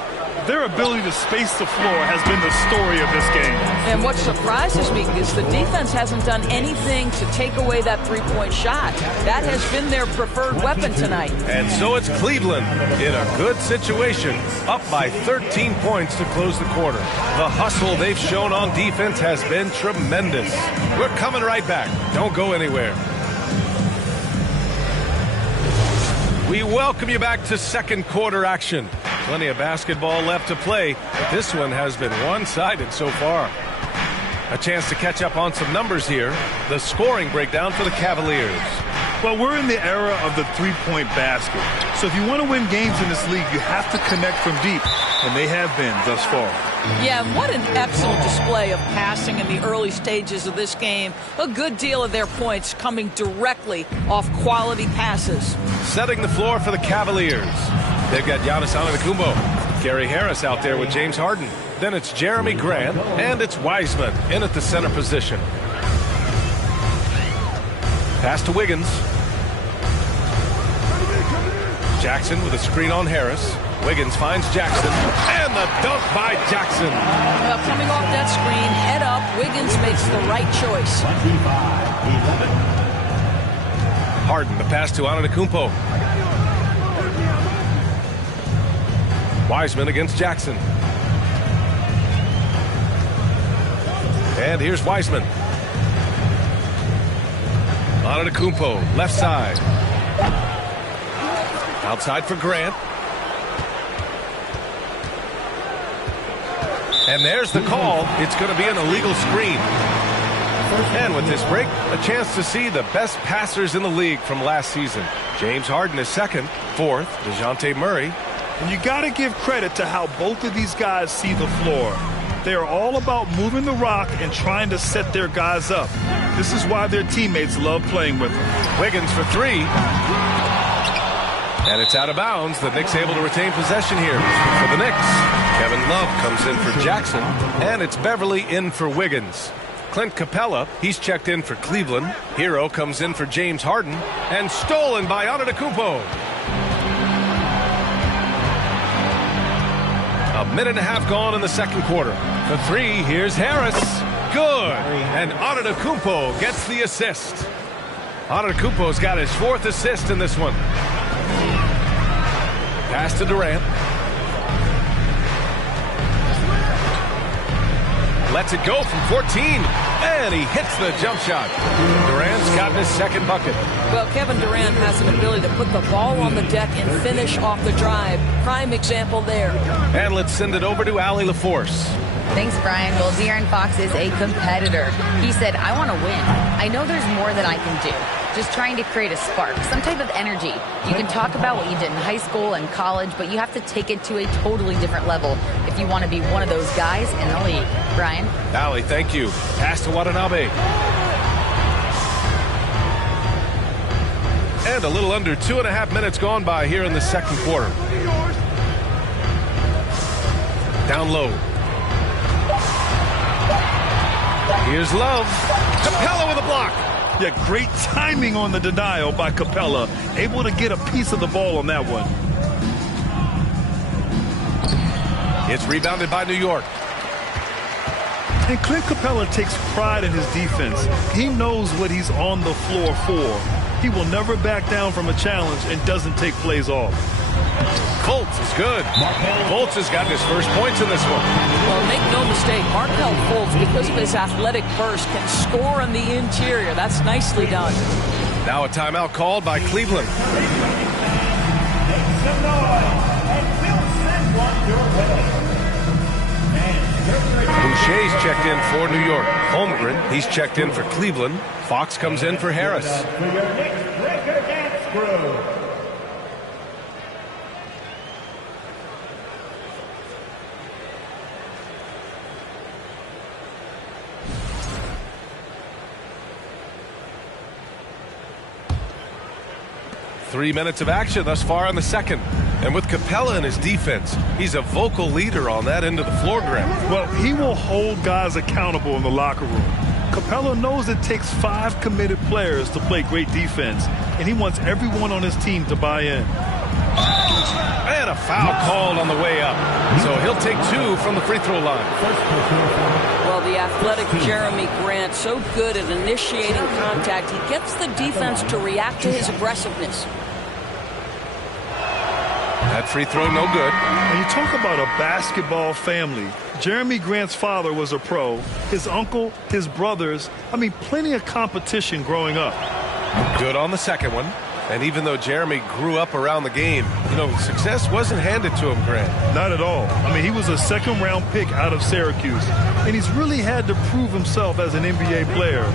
Their ability to space the floor has been the story of this game. And what surprises me is the defense hasn't done anything to take away that three-point shot. That has been their preferred weapon tonight. And so it's Cleveland in a good situation, up by 13 points to close the quarter. The hustle they've shown on defense has been tremendous. We're coming right back. Don't go anywhere. We welcome you back to second quarter action. Plenty of basketball left to play, but this one has been one-sided so far. A chance to catch up on some numbers here. The scoring breakdown for the Cavaliers. Well, we're in the era of the three-point basket. So if you want to win games in this league, you have to connect from deep, and they have been thus far. Yeah, and what an excellent display of passing in the early stages of this game. A good deal of their points coming directly off quality passes. Setting the floor for the Cavaliers. They've got Giannis Antetokounmpo, Gary Harris out there with James Harden. Then it's Jeremy Grant, and it's Wiseman in at the center position. Pass to Wiggins. Jackson with a screen on Harris. Wiggins finds Jackson, and the dunk by Jackson. Well, coming off that screen, head up, Wiggins makes the right choice. 25-11. Harden, the pass to Antetokounmpo. Wiseman against Jackson. And here's Wiseman. Antetokounmpo, left side. Outside for Grant. And there's the call. It's going to be an illegal screen. And with this break, a chance to see the best passers in the league from last season. James Harden is second. Fourth, DeJounte Murray. And you got to give credit to how both of these guys see the floor. They are all about moving the rock and trying to set their guys up. This is why their teammates love playing with them. Wiggins for three. And it's out of bounds. The Knicks able to retain possession here for the Knicks. Kevin Love comes in for Jackson. And it's Beverly in for Wiggins. Clint Capella, he's checked in for Cleveland. Hero comes in for James Harden. And stolen by Antetokounmpo. A minute and a half gone in the second quarter. For three, here's Harris. Good. And Antetokounmpo gets the assist. Antetokounmpo's got his fourth assist in this one. Pass to Durant. Lets it go from 14. And he hits the jump shot. Durant's gotten his second bucket. Well, Kevin Durant has an ability to put the ball on the deck and finish off the drive. Prime example there. And let's send it over to Allie LaForce. Thanks, Brian. Well, De'Aaron Fox is a competitor. He said, I want to win. I know there's more that I can do. Just trying to create a spark, some type of energy. You can talk about what you did in high school and college, but you have to take it to a totally different level if you want to be one of those guys in the league. Brian? Allie, thank you. Pass to Watanabe. And a little under 2.5 minutes gone by here in the second quarter. Down low. Here's Love. Capella with a block. Yeah, great timing on the denial by Capella. Able to get a piece of the ball on that one. It's rebounded by New York. And Clint Capella takes pride in his defense. He knows what he's on the floor for. He will never back down from a challenge and doesn't take plays off. Fultz is good. Fultz has gotten his first points in this one. Well, make no mistake, Markelle Fultz, because of his athletic burst, can score on the interior. That's nicely done. Now a timeout called by Cleveland. Boucher's checked in for New York. Holmgren, he's checked in for Cleveland. Fox comes in for Harris. 3 minutes of action thus far in the second. And with Capella in his defense, he's a vocal leader on that end of the floor, Graham. Well, he will hold guys accountable in the locker room. Capella knows it takes 5 committed players to play great defense, and he wants everyone on his team to buy in. And a foul called on the way up. So he'll take 2 from the free throw line. Well, the athletic Jeremy Grant, so good at initiating contact. He gets the defense to react to his aggressiveness. That free throw no good. And you talk about a basketball family. Jeremy Grant's father was a pro. His uncle, his brothers. I mean, plenty of competition growing up. Good on the second one. And even though Jeremy grew up around the game, you know, success wasn't handed to him, Grant. Not at all. I mean, he was a second-round pick out of Syracuse. And he's really had to prove himself as an NBA player.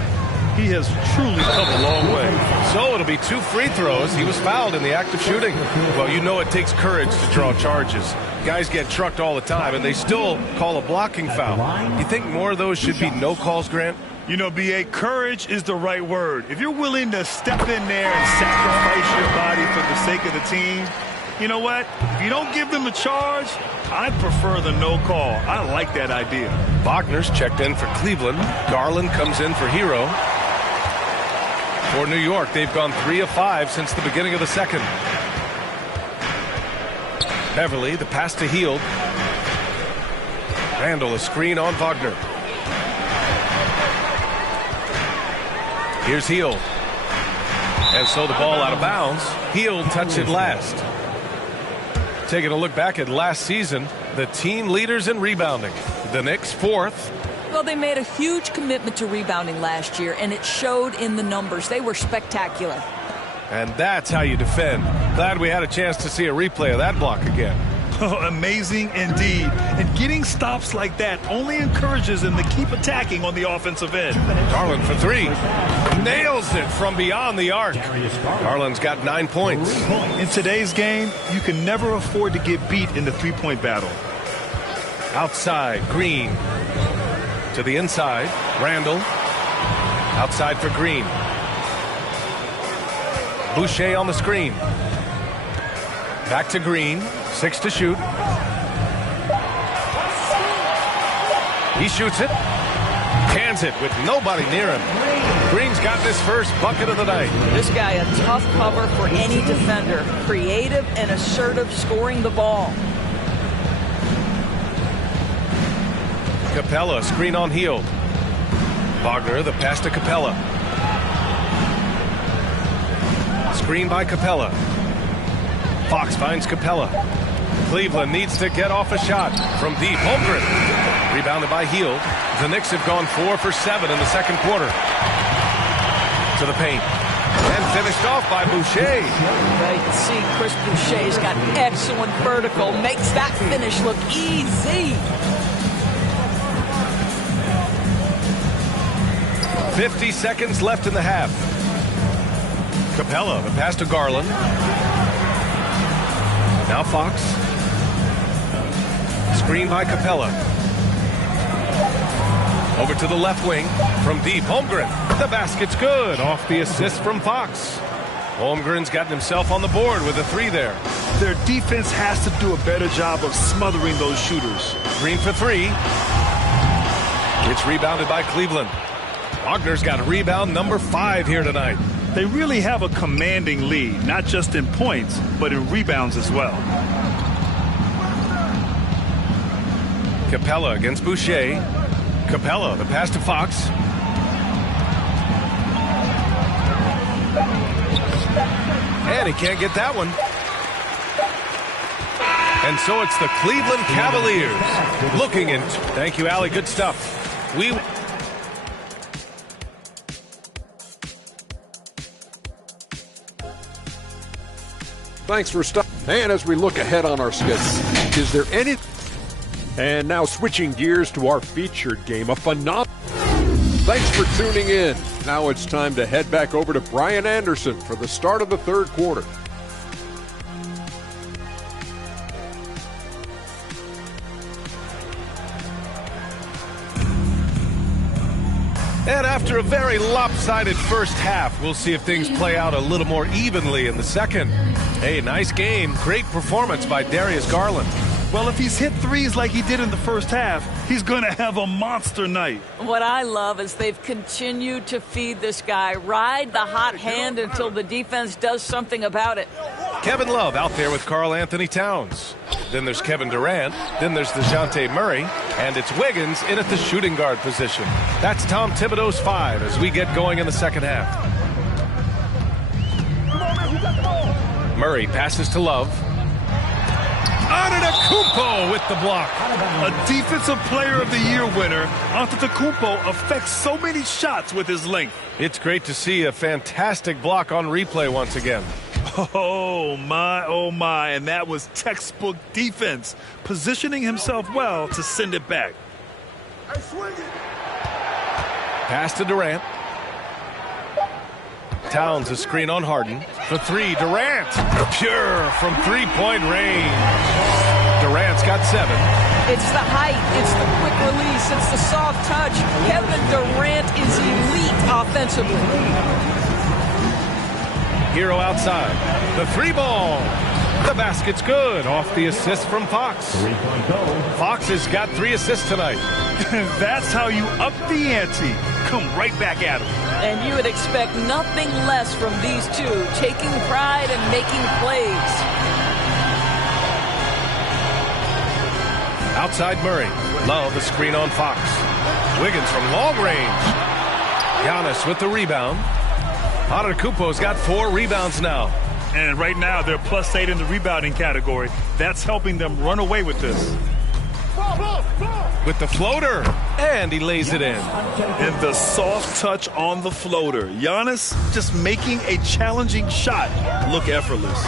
He has truly come a long way. So it'll be 2 free throws. He was fouled in the act of shooting. Well, you know it takes courage to draw charges. Guys get trucked all the time, and they still call a blocking foul. You think more of those should be no calls, Grant? You know, B.A., courage is the right word. If you're willing to step in there and sacrifice your body for the sake of the team, you know what? If you don't give them a charge, I prefer the no call. I like that idea. Wagner's checked in for Cleveland. Garland comes in for Hero. For New York, they've gone 3 of 5 since the beginning of the second. Beverly, the pass to Hield. Randall, a screen on Wagner. Here's Hield. And so the ball out of bounds. Hield touched it last. Taking a look back at last season, the team leaders in rebounding. The Knicks 4th. Well, they made a huge commitment to rebounding last year, and it showed in the numbers. They were spectacular. And that's how you defend. Glad we had a chance to see a replay of that block again. Amazing indeed. And getting stops like that only encourages them to keep attacking on the offensive end. Garland for three. Nails it from beyond the arc. Garland's got 9 points. In today's game, you can never afford to get beat in the three-point battle. Outside, Green. To the inside, Randall. Outside for Green. Boucher on the screen. Back to Green. 6 to shoot. He shoots it. Cans it with nobody near him. Green's got his first bucket of the night. This guy a tough cover for any defender. Creative and assertive scoring the ball. Capella, screen on Hield. Wagner, the pass to Capella. Screen by Capella. Fox finds Capella. Cleveland needs to get off a shot from deep. Holmgren. Rebounded by Hield. The Knicks have gone 4 for 7 in the second quarter. To the paint. And finished off by Boucher. Yeah, you can see Chris Boucher's got excellent vertical. Makes that finish look easy. 50 seconds left in the half. Capella, the pass to Garland. Now Fox. Screen by Capella. Over to the left wing from deep. Holmgren. The basket's good. Off the assist from Fox. Holmgren's gotten himself on the board with a 3 there. Their defense has to do a better job of smothering those shooters. Green for 3. It's rebounded by Cleveland. Wagner's got rebound number 5 here tonight. They really have a commanding lead, not just in points, but in rebounds as well. Capella against Boucher. Capella, the pass to Fox. And he can't get that one. And so it's the Cleveland Cavaliers looking in. Thank you, Allie. Good stuff. Thanks for stopping. And as we look ahead on our schedule, is there any... And now switching gears to our featured game, a phenomenal... Thanks for tuning in. Now it's time to head back over to Brian Anderson for the start of the third quarter. And after a very lopsided first half, we'll see if things play out a little more evenly in the second. Hey, nice game. Great performance by Darius Garland. Well, if he's hit threes like he did in the first half, he's going to have a monster night. What I love is they've continued to feed this guy, ride the hot hand until the defense does something about it. Kevin Love out there with Karl Anthony Towns. Then there's Kevin Durant. Then there's DeJounte Murray. And it's Wiggins in at the shooting guard position. That's Tom Thibodeau's 5 as we get going in the second half. Murray passes to Love. Antetokounmpo with the block. A Defensive Player of the Year winner, Antetokounmpo affects so many shots with his length. It's great to see a fantastic block on replay once again. Oh, my, and that was textbook defense, positioning himself well to send it back. Pass to Durant. Towns a screen on Harden. For 3, Durant. Pure from three-point range. Durant's got 7. It's the height. It's the quick release. It's the soft touch. Kevin Durant is elite offensively. Hero outside. The 3-ball. The basket's good. Off the assist from Fox. Fox has got 3 assists tonight. That's how you up the ante. Come right back at him. And you would expect nothing less from these two, taking pride and making plays. Outside Murray. Love the screen on Fox. Wiggins from long range. Giannis with the rebound. Antetokounmpo's got 4 rebounds now. And right now they're +8 in the rebounding category. That's helping them run away with this. With the floater, and he lays it in. And the soft touch on the floater. Giannis just making a challenging shot look effortless.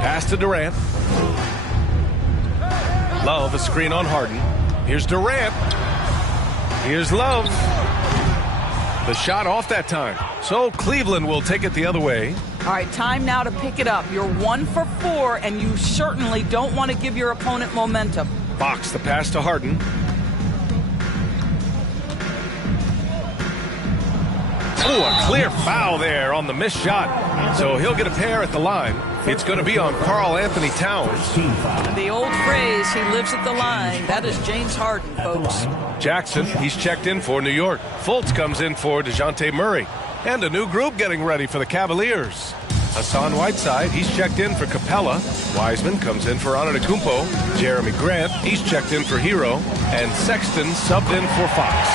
Pass to Durant. Love, a screen on Harden. Here's Durant. Here's Love. The shot off that time. So Cleveland will take it the other way. All right, time now to pick it up. You're 1 for 4, and you certainly don't want to give your opponent momentum. Fox, the pass to Harden. Oh, a clear foul there on the missed shot. So he'll get a pair at the line. It's going to be on Karl Anthony Towns. The old phrase, he lives at the line. That is James Harden, folks. Jackson, he's checked in for New York. Fultz comes in for DeJounte Murray. And a new group getting ready for the Cavaliers. Hassan Whiteside, he's checked in for Capella. Wiseman comes in for Antetokounmpo. Jeremy Grant, he's checked in for Hero. And Sexton subbed in for Fox.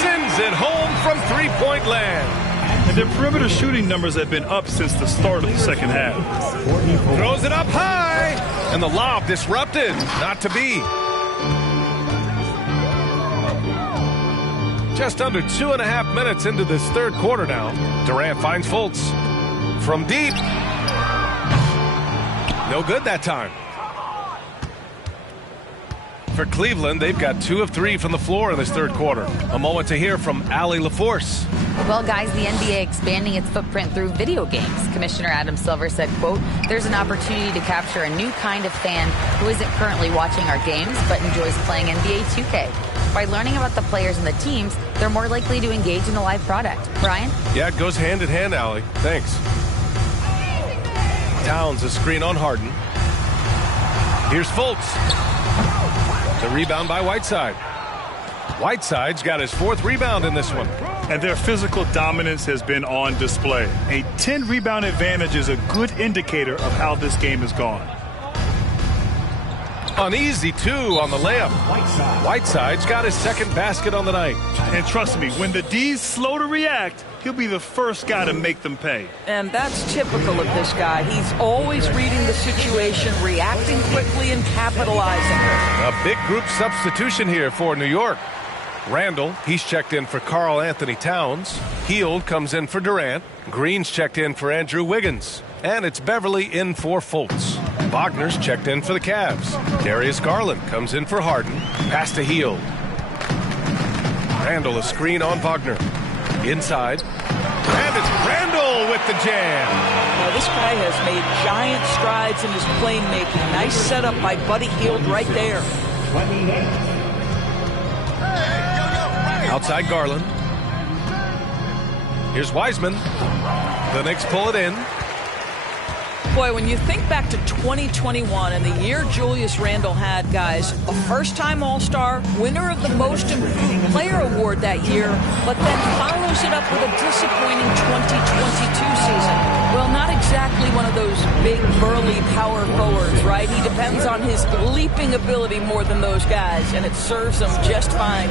Sends it home from three-point land. And their perimeter shooting numbers have been up since the start of the second half. Throws it up high. And the lob disrupted. Not to be. Just under 2.5 minutes into this third quarter now. Durant finds Fultz. From deep. No good that time. For Cleveland, they've got 2 of 3 from the floor in this third quarter. A moment to hear from Allie LaForce. Well, guys, the NBA expanding its footprint through video games. Commissioner Adam Silver said, quote, there's an opportunity to capture a new kind of fan who isn't currently watching our games but enjoys playing NBA 2K. By learning about the players and the teams, they're more likely to engage in the live product. Brian? Yeah, it goes hand in hand, Allie. Thanks. Towns, a screen on Harden. Here's Fultz. The rebound by Whiteside. Whiteside's got his 4th rebound in this one. And their physical dominance has been on display. A 10-rebound advantage is a good indicator of how this game has gone. Uneasy, too, on the layup. Whiteside's got his 2nd basket on the night. And trust me, when the D's slow to react, he'll be the first guy to make them pay. And that's typical of this guy. He's always reading the situation, reacting quickly, and capitalizing. A big group substitution here for New York. Randall, he's checked in for Karl Anthony Towns. Hield comes in for Durant. Green's checked in for Andrew Wiggins. And it's Beverly in for Fultz. Wagner's checked in for the Cavs. Darius Garland comes in for Harden. Pass to Hield. Randall, a screen on Wagner. Inside. And it's Randall with the jam. Now, this guy has made giant strides in his playmaking. Nice setup by Buddy Hield right there. Outside Garland. Here's Wiseman. The Knicks pull it in. Boy, when you think back to 2021 and the year Julius Randle had, guys, a first-time All-Star, winner of the Most Improved Player Award that year, but then follows it up with a disappointing 2022 season. Well, not exactly one of those big, burly power forwards, right? He depends on his leaping ability more than those guys, and it serves him just fine.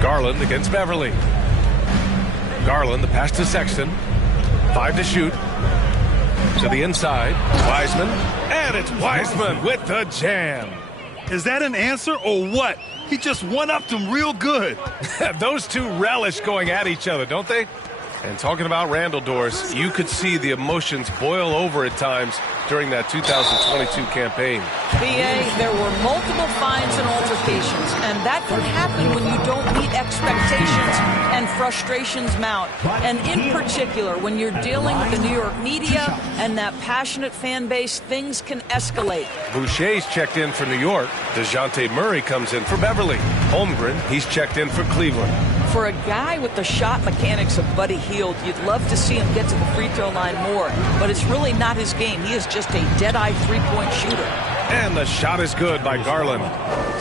Garland against Beverly. Garland, the pass to Sexton. 5 to shoot. To the inside. Wiseman. And it's Wiseman with the jam. Is that an answer or what? He just one-upped him real good. Those two relish going at each other, don't they? And talking about Randall, Doris, you could see the emotions boil over at times during that 2022 campaign. B.A., there were multiple fines and altercations, and that can happen when you don't meet expectations and frustrations mount. And in particular, when you're dealing with the New York media and that passionate fan base, things can escalate. Boucher's checked in for New York. DeJounte Murray comes in for Beverly. Holmgren, he's checked in for Cleveland. For a guy with the shot mechanics of Buddy Hield, you'd love to see him get to the free throw line more, but it's really not his game. He is just a dead-eye three-point shooter. And the shot is good by Garland.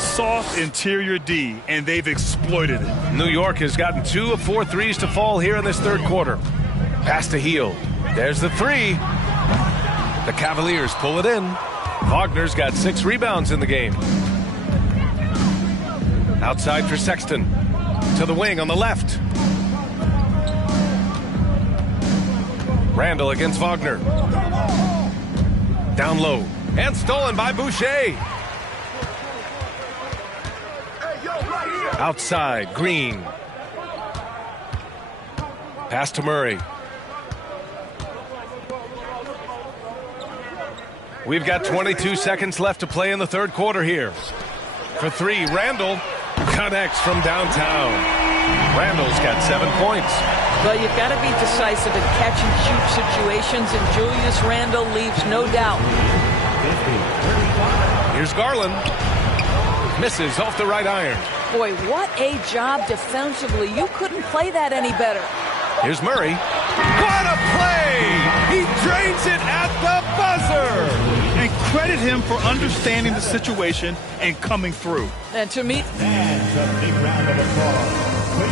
Soft interior D, and they've exploited it. New York has gotten 2 of 4 threes to fall here in this third quarter. Pass to Hield. There's the 3. The Cavaliers pull it in. Wagner's got 6 rebounds in the game. Outside for Sexton. To the wing on the left. Randall against Wagner. Down low. And stolen by Boucher. Outside, Green. Pass to Murray. We've got 22 seconds left to play in the third quarter here. For three, Randall connects from downtown. Randall's got 7 points. Well, you've got to be decisive in catch-and-shoot situations, and Julius Randle leaves no doubt. Here's Garland. Misses off the right iron. Boy, what a job defensively. You couldn't play that any better. Here's Murray. What a play! He drains it at the buzzer! And credit him for understanding the situation and coming through. And to me...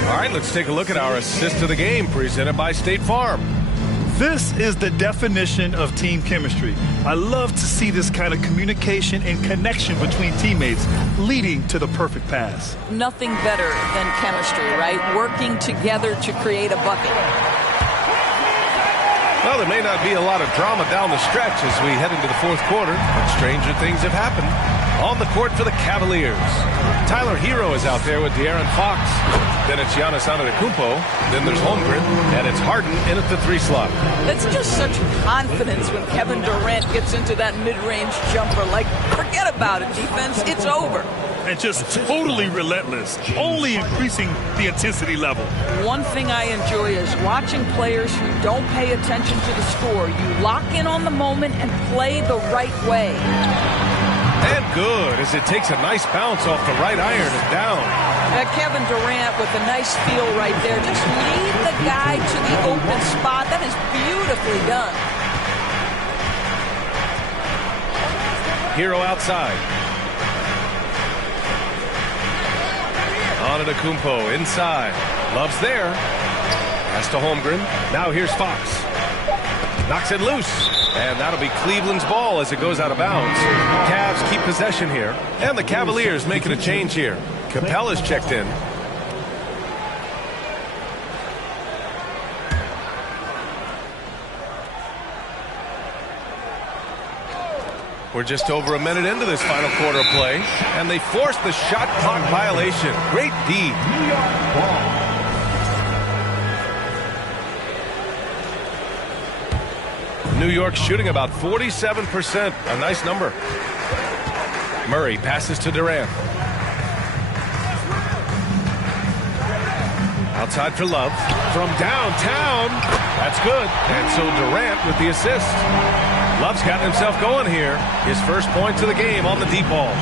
All right, let's take a look at our assist of the game presented by State Farm. This is the definition of team chemistry. I love to see this kind of communication and connection between teammates leading to the perfect pass. Nothing better than chemistry, right? Working together to create a bucket. Well, there may not be a lot of drama down the stretch as we head into the fourth quarter, but stranger things have happened. On the court for the Cavaliers, Tyler Hero is out there with De'Aaron Fox. Then it's Giannis Antetokounmpo. Then there's Holmgren, and it's Harden in at the 3 slot. It's just such confidence when Kevin Durant gets into that mid-range jumper. Like, forget about it, defense. It's over. And just totally relentless, only increasing the intensity level. One thing I enjoy is watching players who don't pay attention to the score. You lock in on the moment and play the right way. And good, as it takes a nice bounce off the right iron and down. Kevin Durant with a nice feel right there. Just lead the guy to the open spot. That is beautifully done. Hero outside. Antetokounmpo inside. Love's there. Pass to Holmgren. Now here's Fox. Knocks it loose. And that'll be Cleveland's ball as it goes out of bounds. Cavs keep possession here. And the Cavaliers making a change here. Capella's checked in. We're just over a minute into this final quarter of play, and they forced the shot clock violation. Great D. New York shooting about 47%. A nice number. Murray passes to Durant. Outside for Love. From downtown. That's good. And so Durant with the assist. Love's gotten himself going here. His first points of the game on the deep ball.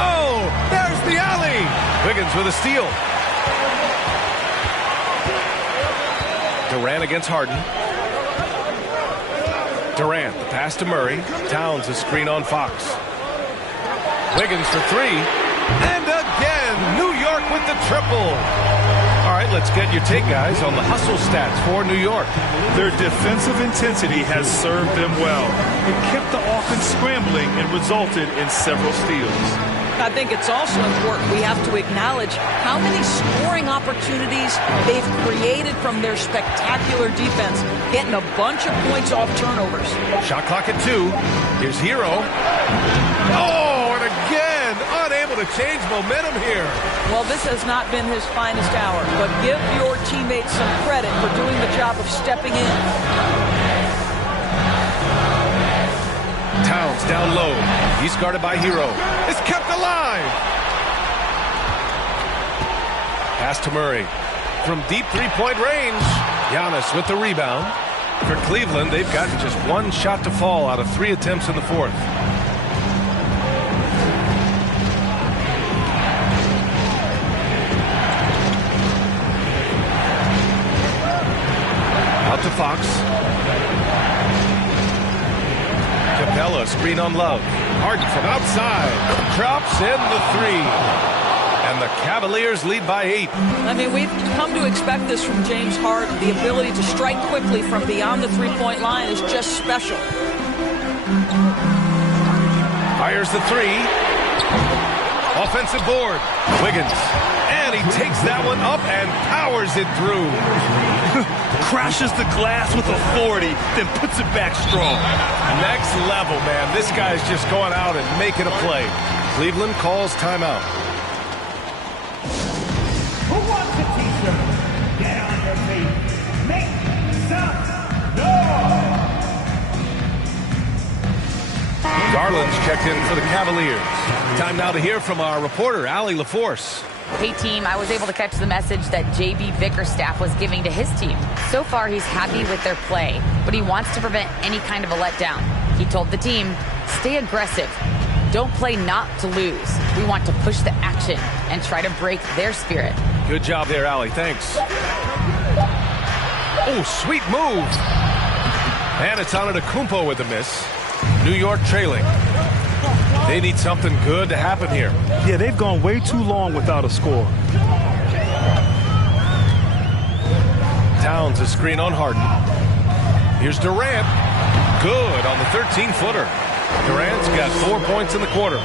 Oh, there's the alley. Wiggins with a steal. Durant against Harden. Durant, the pass to Murray. Towns a screen on Fox. Wiggins for 3. And again, New York with the triple. All right, let's get your take, guys, on the hustle stats for New York. Their defensive intensity has served them well. It kept the offense scrambling and resulted in several steals. I think it's also important we have to acknowledge how many scoring opportunities they've created from their spectacular defense, getting a bunch of points off turnovers. Shot clock at 2. Here's Hero. Oh, and again, unable to change momentum here. Well, this has not been his finest hour, but give your teammates some credit for doing the job of stepping in. Towns down low. He's guarded by Hero. It's kept alive. Pass to Murray. From deep three-point range. Giannis with the rebound. For Cleveland, they've gotten just 1 shot to fall out of 3 attempts in the fourth. Out to Fox. Capella, screen on Love. Harden from outside. Drops in the 3. And the Cavaliers lead by 8. I mean, we've come to expect this from James Harden. The ability to strike quickly from beyond the three-point line is just special. Fires the 3. Offensive board. Wiggins. And he takes that one up and powers it through. Crashes the glass with authority, then puts it back strong. Next level, man. This guy's just going out and making a play. Cleveland calls timeout. Who wants a t-shirt? Get on your feet. Make some noise. Garland's checked in for the Cavaliers. Time now to hear from our reporter, Allie LaForce. Hey, team, I was able to catch the message that J.B. Bickerstaff was giving to his team. So far, he's happy with their play, but he wants to prevent any kind of a letdown. He told the team, stay aggressive. Don't play not to lose. We want to push the action and try to break their spirit. Good job there, Allie. Thanks. Oh, sweet move. And it's Antetokounmpo with a miss. New York trailing. They need something good to happen here. Yeah, they've gone way too long without a score. Towns a screen on Harden. Here's Durant. Good on the 13-footer. Durant's got 4 points in the quarter.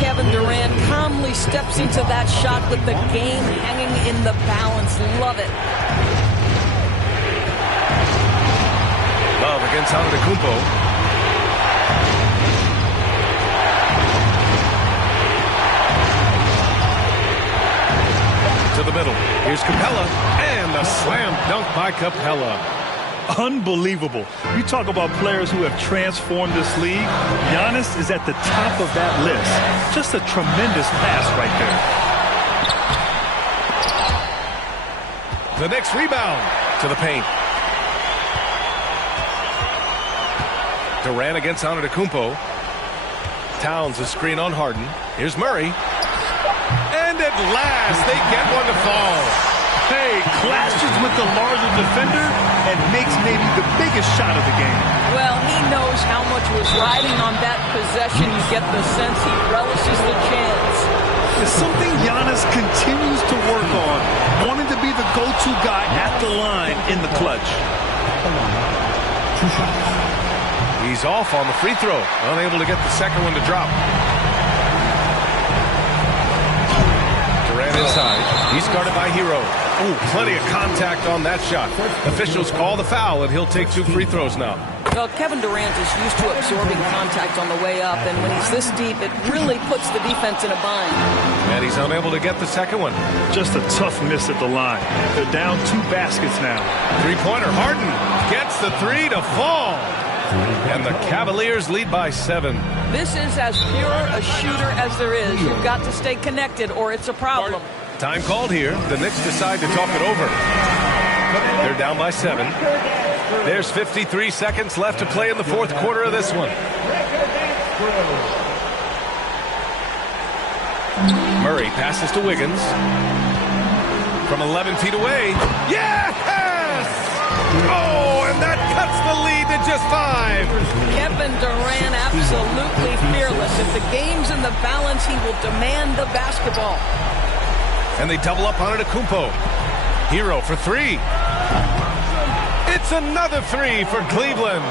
Kevin Durant calmly steps into that shot with the game hanging in the balance. Love it. Love against Antetokounmpo. To the middle. Here's Capella. And the slam dunk by Capella. Unbelievable. You talk about players who have transformed this league. Giannis is at the top of that list. Just a tremendous pass right The there. Knicks rebound to the paint. Durant against Antetokounmpo. Towns a screen on Harden. Here's Murray. And at last, they get one to fall. Hey, clashes with the larger defender and makes maybe the biggest shot of the game. Well, he knows how much was riding on that possession. You get the sense he relishes the chance. It's something Giannis continues to work on, wanting to be the go-to guy at the line in the clutch. He's off on the free throw, unable to get the second one to drop. Durant inside. He's guarded by Hero. Oh, plenty of contact on that shot. Officials call the foul, and he'll take 2 free throws now. Well, Kevin Durant is used to absorbing contact on the way up, and when he's this deep, it really puts the defense in a bind. And he's unable to get the second one. Just a tough miss at the line. They're down 2 baskets now. Three-pointer. Harden gets the 3 to fall. And the Cavaliers lead by 7. This is as pure a shooter as there is. You've got to stay connected or it's a problem. Time called here. The Knicks decide to talk it over. They're down by 7. There's 53 seconds left to play in the fourth quarter of this one. Murray passes to Wiggins. From 11 feet away. Yes! Oh, and that cuts the lead to just 5. Kevin Durant absolutely fearless. If the game's in the balance, he will demand the basketball. And they double up on Antetokounmpo. Hero for 3. It's another 3 for Cleveland.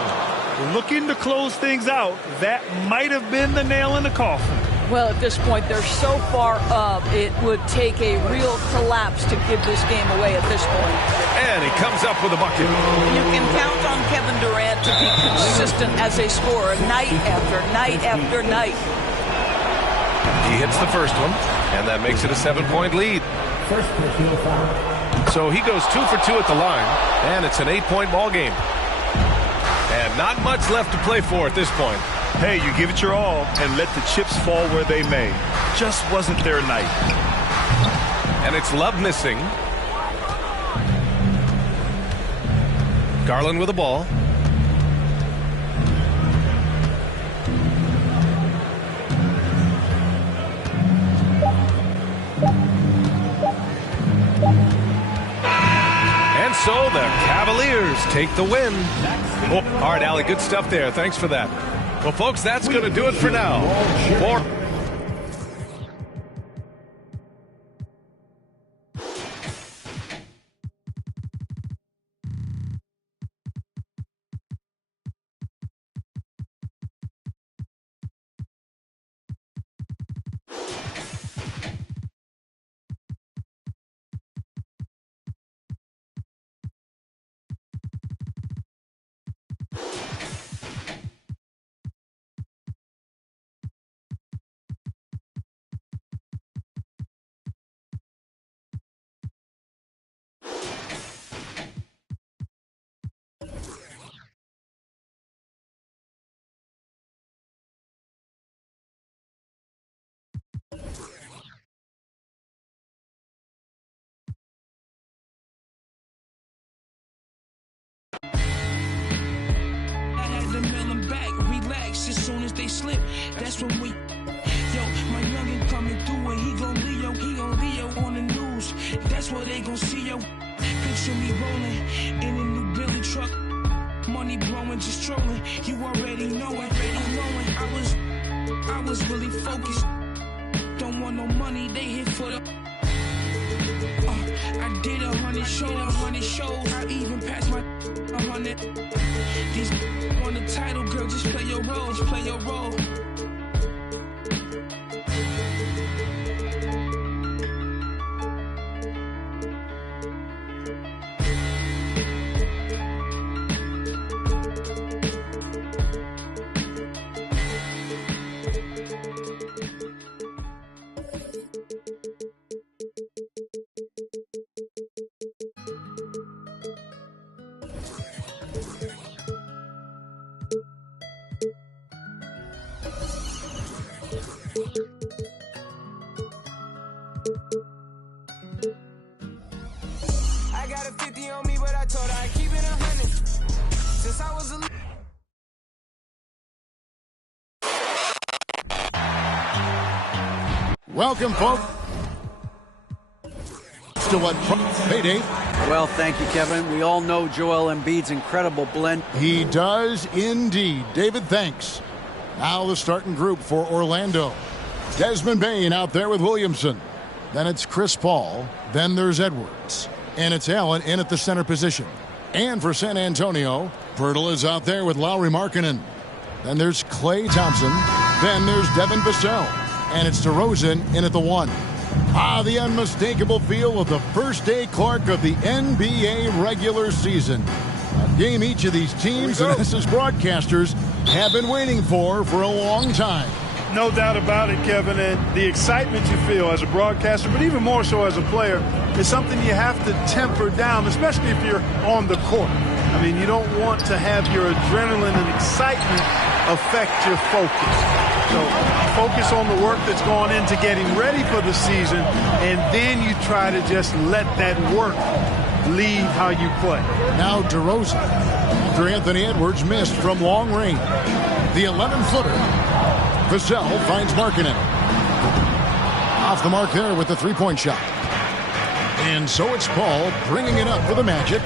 Looking to close things out. That might have been the nail in the coffin. Well, at this point, they're so far up, it would take a real collapse to give this game away at this point. And he comes up with a bucket. You can count on Kevin Durant to be consistent as a scorer night after night after night. He hits the first one, and that makes it a 7-point lead. So he goes 2 for 2 at the line, and it's an 8-point ball game. And not much left to play for at this point. Hey, you give it your all and let the chips fall where they may. Just wasn't their night. And it's Love missing. Garland with the ball. And so the Cavaliers take the win. Oh, all right, Allie, good stuff there. Thanks for that. Well, folks, that's going to do it for now. relax as soon as they slip. That's when we. Yo, my youngin' coming through and he gon' Leo on the news. That's what they gon' see, yo. Picture me rolling in a new Billy truck. Money blowing, just trolling. You already know it. I'm knowing I was really focused. Don't want no money, they hit for the. I did 100 shows. I even passed my 100. These want the title, girl, just play your role. I got a 50 on me, but I told her I keep it 100. Since I was a Welcome, folks, to what payday. Well, thank you, Kevin. We all know Joel Embiid's incredible blend. He does indeed. David, thanks. Now the starting group for Orlando. Desmond Bane out there with Williamson. Then it's Chris Paul. Then there's Edwards. And it's Allen in at the center position. And for San Antonio, Pirtle is out there with Lauri Markkanen. Then there's Klay Thompson. Then there's Devin Vassell. And it's DeRozan in at the 1. The unmistakable feel of the first day Clark of the NBA regular season. A game each of these teams and us as broadcasters have been waiting for a long time. No doubt about it, Kevin, and the excitement you feel as a broadcaster, but even more so as a player, is something you have to temper down, especially if you're on the court. I mean, you don't want to have your adrenaline and excitement affect your focus. So focus on the work that's gone into getting ready for the season, and then you try to just let that work lead how you play. Now DeRozan, after Anthony Edwards missed from long range. The 11-footer. Vassell finds Markkanen. Off the mark there with the three-point shot. And so it's Paul bringing it up for the Magic.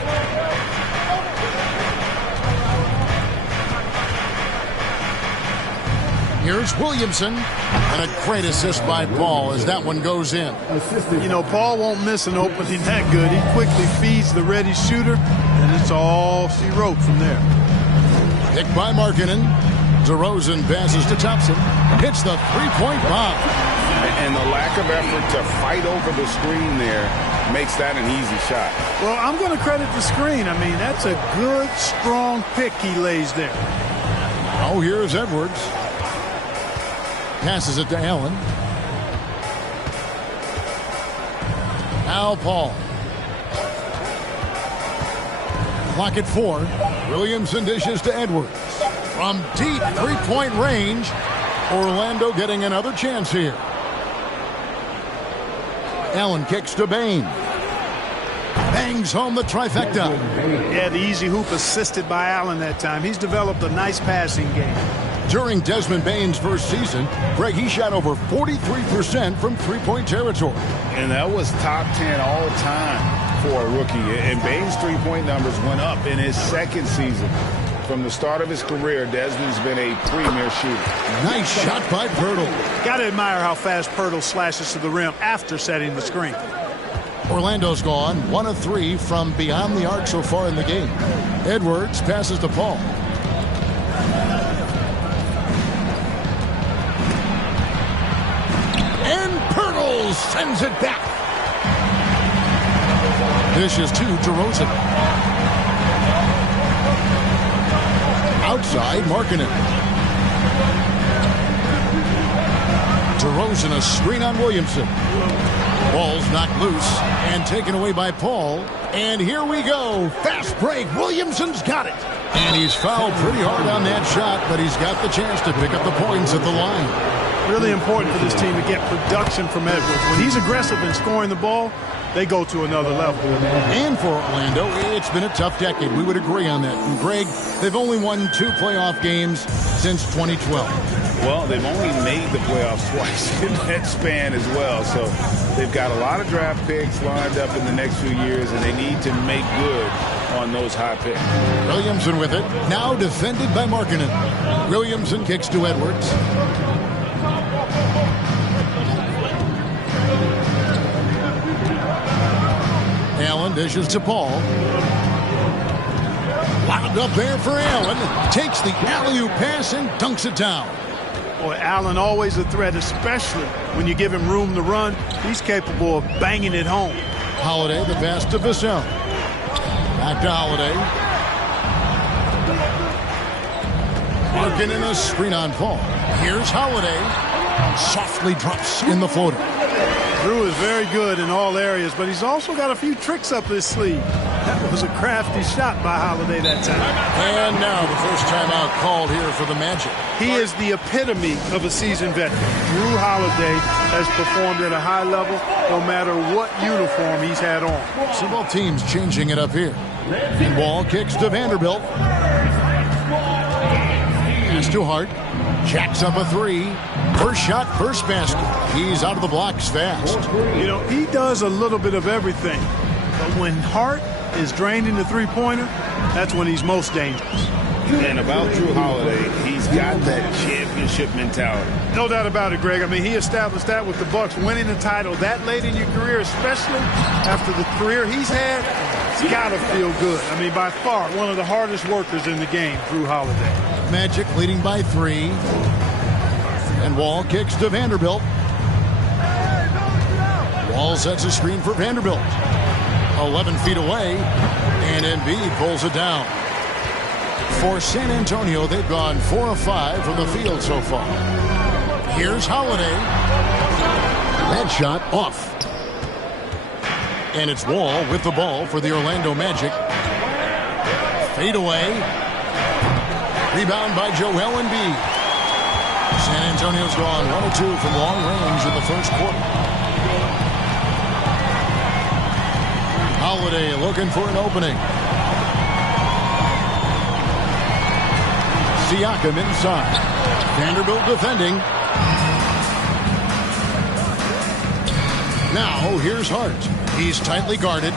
Here's Williamson. And a great assist by Paul as that one goes in. You know, Paul won't miss an opening that good. He quickly feeds the ready shooter, and it's all she wrote from there. Picked by Markkanen. DeRozan passes to Thompson. Hits the three-point bomb. And the lack of effort to fight over the screen there makes that an easy shot. Well, I'm going to credit the screen. I mean, that's a good, strong pick he lays there. Oh, here's Edwards. Passes it to Allen. Now Paul. Clock at 4. Williamson dishes to Edwards. From deep three-point range, Orlando getting another chance here. Allen kicks to Bane. Bangs home the trifecta. Yeah, the easy hoop assisted by Allen that time. He's developed a nice passing game. During Desmond Bane's first season, Greg, he shot over 43% from three-point territory. And that was top 10 all time for a rookie. And Bane's three-point numbers went up in his second season. From the start of his career, Desmond's been a premier shooter. Nice shot by Pirtle. Got to admire how fast Pirtle slashes to the rim after setting the screen. Orlando's gone 1 of 3 from beyond the arc so far in the game. Edwards passes to Paul. And Pirtle sends it back. Dishes to DeRozan. Outside, Markkanen. DeRozan a screen on Williamson. Ball's knocked loose and taken away by Paul. And here we go. Fast break. Williamson's got it. And he's fouled pretty hard on that shot, but he's got the chance to pick up the points at the line. Really important for this team to get production from Edwards. When he's aggressive in scoring the ball, they go to another level. And for Orlando, it's been a tough decade. We would agree on that. And Greg, they've only won 2 playoff games since 2012. Well, they've only made the playoffs twice in that span as well. So they've got a lot of draft picks lined up in the next few years, and they need to make good on those high picks. Williamson with it. Now defended by Markkanen. Williamson kicks to Edwards. Allen dishes to Paul. Lobbed up there for Allen. Takes the alley-oop pass and dunks it down. Boy, Allen always a threat, especially when you give him room to run. He's capable of banging it home. Holiday, the pass to Vassell. Back to Holiday. Markkanen in a screen on Paul. Here's Holiday. Softly drops in the floater. Drew is very good in all areas, but he's also got a few tricks up his sleeve. That was a crafty shot by Holiday that time. And now the first timeout called here for the Magic. He is the epitome of a seasoned veteran. Drew Holiday has performed at a high level no matter what uniform he's had on. So both teams changing it up here. And Wall kicks to Vanderbilt. Pass to Hart. Jacks up a 3. First shot, first basket. He's out of the blocks fast. You know, he does a little bit of everything. But when Hart is draining the three-pointer, that's when he's most dangerous. And about Drew Holiday, he's got that championship mentality. No doubt about it, Greg. I mean, he established that with the Bucks, winning the title that late in your career, especially after the career he's had. It's got to feel good. I mean, by far, one of the hardest workers in the game, Drew Holiday. Magic leading by 3. And Wall kicks to Vanderbilt. Wall sets a screen for Vanderbilt. 11 feet away. And Embiid pulls it down. For San Antonio, they've gone 4 of 5 from the field so far. Here's Holiday. That shot off. And it's Wall with the ball for the Orlando Magic. Fade away. Rebound by Joel Embiid. San Antonio's gone 1 of 2 from long range in the first quarter. Holiday looking for an opening. Siakam inside. Vanderbilt defending. Now here's Hart. He's tightly guarded.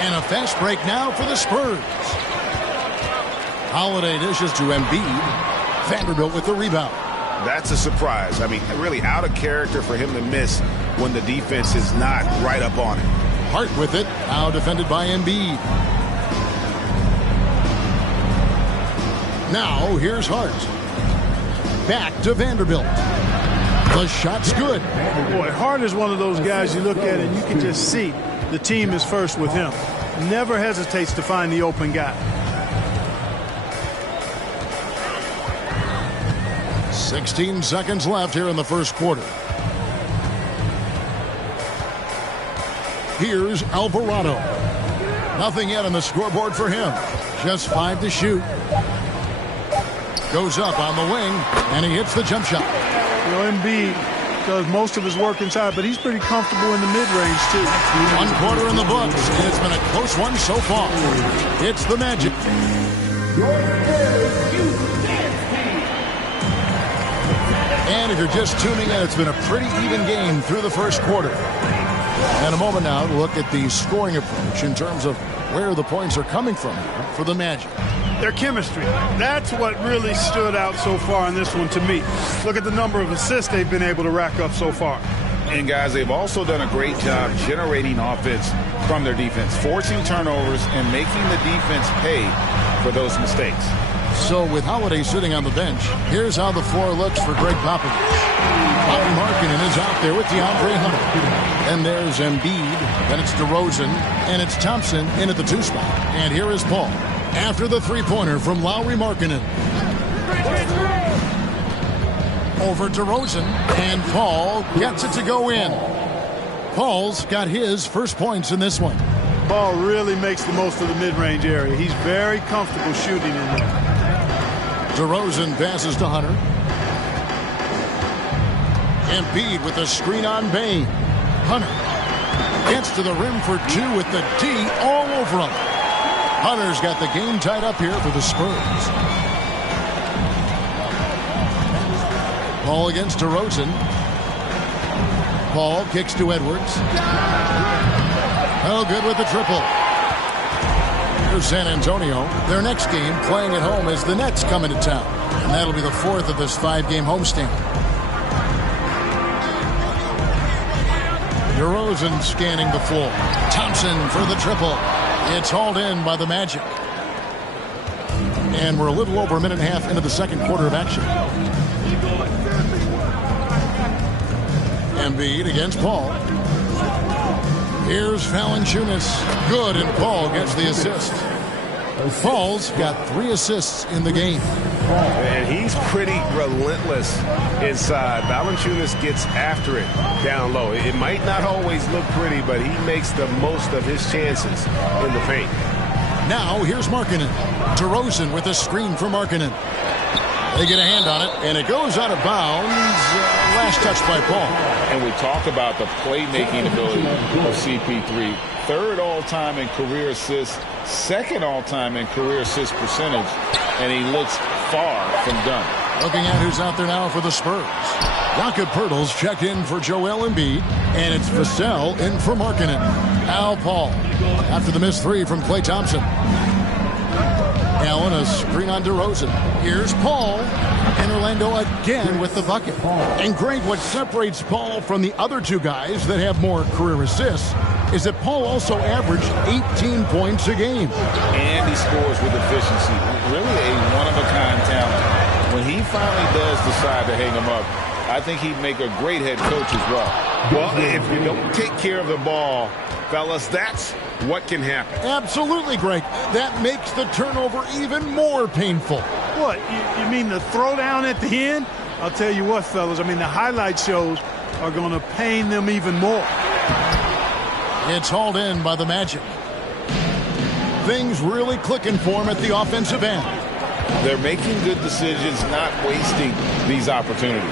And a fast break now for the Spurs. Holiday dishes to Embiid. Vanderbilt with the rebound. That's a surprise. I mean, really out of character for him to miss when the defense is not right up on it. Hart with it. Now defended by Embiid. Now here's Hart. Back to Vanderbilt. The shot's good. Boy, Hart is one of those guys you look at and you can just see the team is first with him. Never hesitates to find the open guy. 16 seconds left here in the first quarter. Here's Alvarado. Nothing yet on the scoreboard for him. Just 5 to shoot. Goes up on the wing, and he hits the jump shot. You know, Embiid does most of his work inside, but he's pretty comfortable in the mid-range, too. 1 quarter in the books, and it's been a close one so far. It's the Magic. And if you're just tuning in, it's been a pretty even game through the first quarter. And a moment now to look at the scoring approach in terms of where the points are coming from here for the Magic. Their chemistry. That's what really stood out so far in this one to me. Look at the number of assists they've been able to rack up so far. And, guys, they've also done a great job generating offense from their defense, forcing turnovers and making the defense pay for those mistakes. So with Holiday sitting on the bench, here's how the floor looks for Greg Popovich. Lauri Markkanen is out there with DeAndre Hunter. And there's Embiid, then it's DeRozan, and it's Thompson in at the 2 spot. And here is Paul after the three-pointer from Lauri Markkanen. Over DeRozan, and Paul gets it to go in. Paul's got his first points in this one. Ball really makes the most of the mid-range area. He's very comfortable shooting in there. DeRozan passes to Hunter. Embiid with a screen on Bain. Hunter gets to the rim for two with the D all over him. Hunter's got the game tied up here for the Spurs. Paul against DeRozan. Paul kicks to Edwards. Oh, good with the triple. Here's San Antonio. Their next game playing at home as the Nets come into town. And that'll be the fourth of this 5-game homestand. DeRozan scanning the floor. Thompson for the triple. It's hauled in by the Magic. And we're a little over a minute and a half into the second quarter of action. Embiid against Paul. Here's Valanciunas. Good, and Paul gets the assist. Paul's got 3 assists in the game. And he's pretty relentless inside. Valanciunas gets after it down low. It might not always look pretty, but he makes the most of his chances in the paint. Now here's Markkanen. DeRozan with a screen for Markkanen. They get a hand on it, and it goes out of bounds. Last touch by Paul. And we talk about the playmaking ability of CP3. 3rd all-time in career assists, 2nd all-time in career assist percentage, and he looks far from done. Looking at who's out there now for the Spurs. Jakob Poeltl's checked in for Joel Embiid, and it's Vassell in for Markkanen. Al Paul after the missed 3 from Klay Thompson. Allen, a screen on DeRozan. Here's Paul, and Orlando again with the bucket. And Greg, what separates Paul from the other 2 guys that have more career assists is that Paul also averaged 18 points a game. And he scores with efficiency. Really a one-of-a-kind talent. When he finally does decide to hang him up, I think he'd make a great head coach as well. Well, if you don't take care of the ball, fellas, that's what can happen. Absolutely, Greg. That makes the turnover even more painful. What, you mean the throwdown at the end? I'll tell you what, fellas, I mean, the highlight shows are going to pain them even more. It's hauled in by the Magic. Things really clicking for him at the offensive end. They're making good decisions, not wasting these opportunities.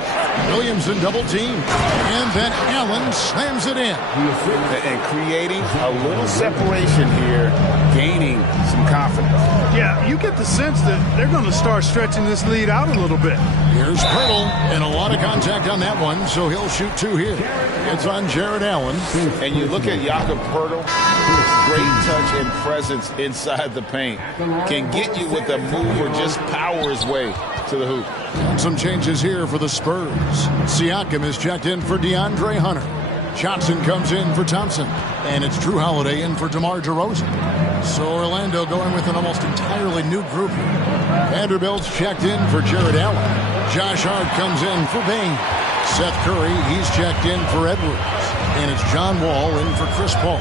Williams in double team. And then Allen slams it in. And creating a little separation here, gaining some confidence. Yeah, you get the sense that they're going to start stretching this lead out a little bit. Here's Poeltl, and a lot of contact on that one, so he'll shoot 2 here. It's on Jared Allen. And you look at Jakob Poeltl, great touch and presence inside the paint. Can get you with a move or just power his way to the hoop. And some changes here for the Spurs. Siakam is checked in for DeAndre Hunter. Johnson comes in for Thompson. And it's Drew Holiday in for DeMar DeRozan. So Orlando going with an almost entirely new group here. Vanderbilt's checked in for Jared Allen. Josh Hart comes in for Bain. Seth Curry, he's checked in for Edwards. And it's John Wall in for Chris Paul.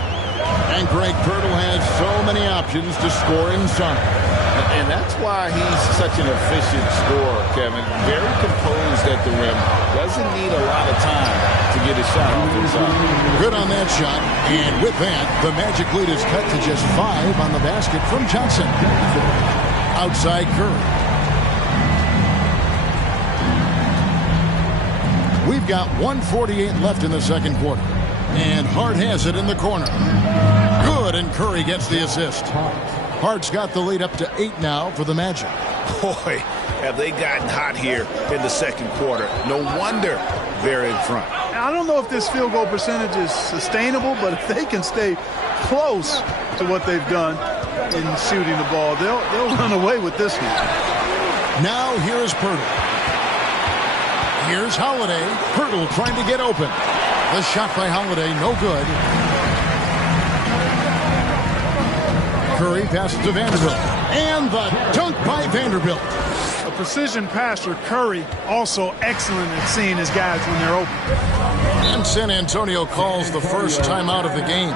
And Greg Poeltl has so many options to score inside. And that's why he's such an efficient scorer, Kevin. Very composed at the rim. Doesn't need a lot of time to get his shot off inside. Good on that shot. And with that, the Magic lead is cut to just 5 on the basket from Johnson. Outside Curry. We've got 1:48 left in the second quarter. And Hart has it in the corner. Good, and Curry gets the assist. Hart's got the lead up to 8 now for the Magic. Boy, have they gotten hot here in the second quarter. No wonder they're in front. I don't know if this field goal percentage is sustainable, but if they can stay close to what they've done in shooting the ball, they'll run away with this one. Now here's Poeltl. Here's Holiday. Poeltl trying to get open. The shot by Holiday, no good. Curry passes to Vanderbilt. And the dunk by Vanderbilt. A precision passer, Curry, also excellent at seeing his guys when they're open. And San Antonio calls the first timeout of the game.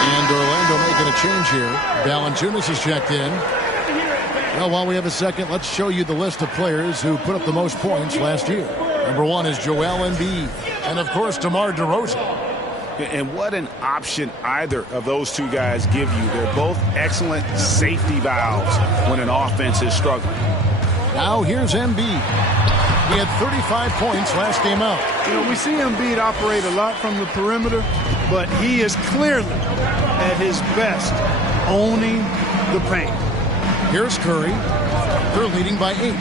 And Orlando making a change here. Valanciunas is checked in. Well, while we have a second, let's show you the list of players who put up the most points last year. Number 1 is Joel Embiid. And, of course, DeMar DeRozan. And what an option either of those 2 guys give you. They're both excellent safety valves when an offense is struggling. Now here's Embiid. He had 35 points last game out. You know, we see Embiid operate a lot from the perimeter, but he is clearly at his best owning the paint. Here's Curry. They're leading by 8.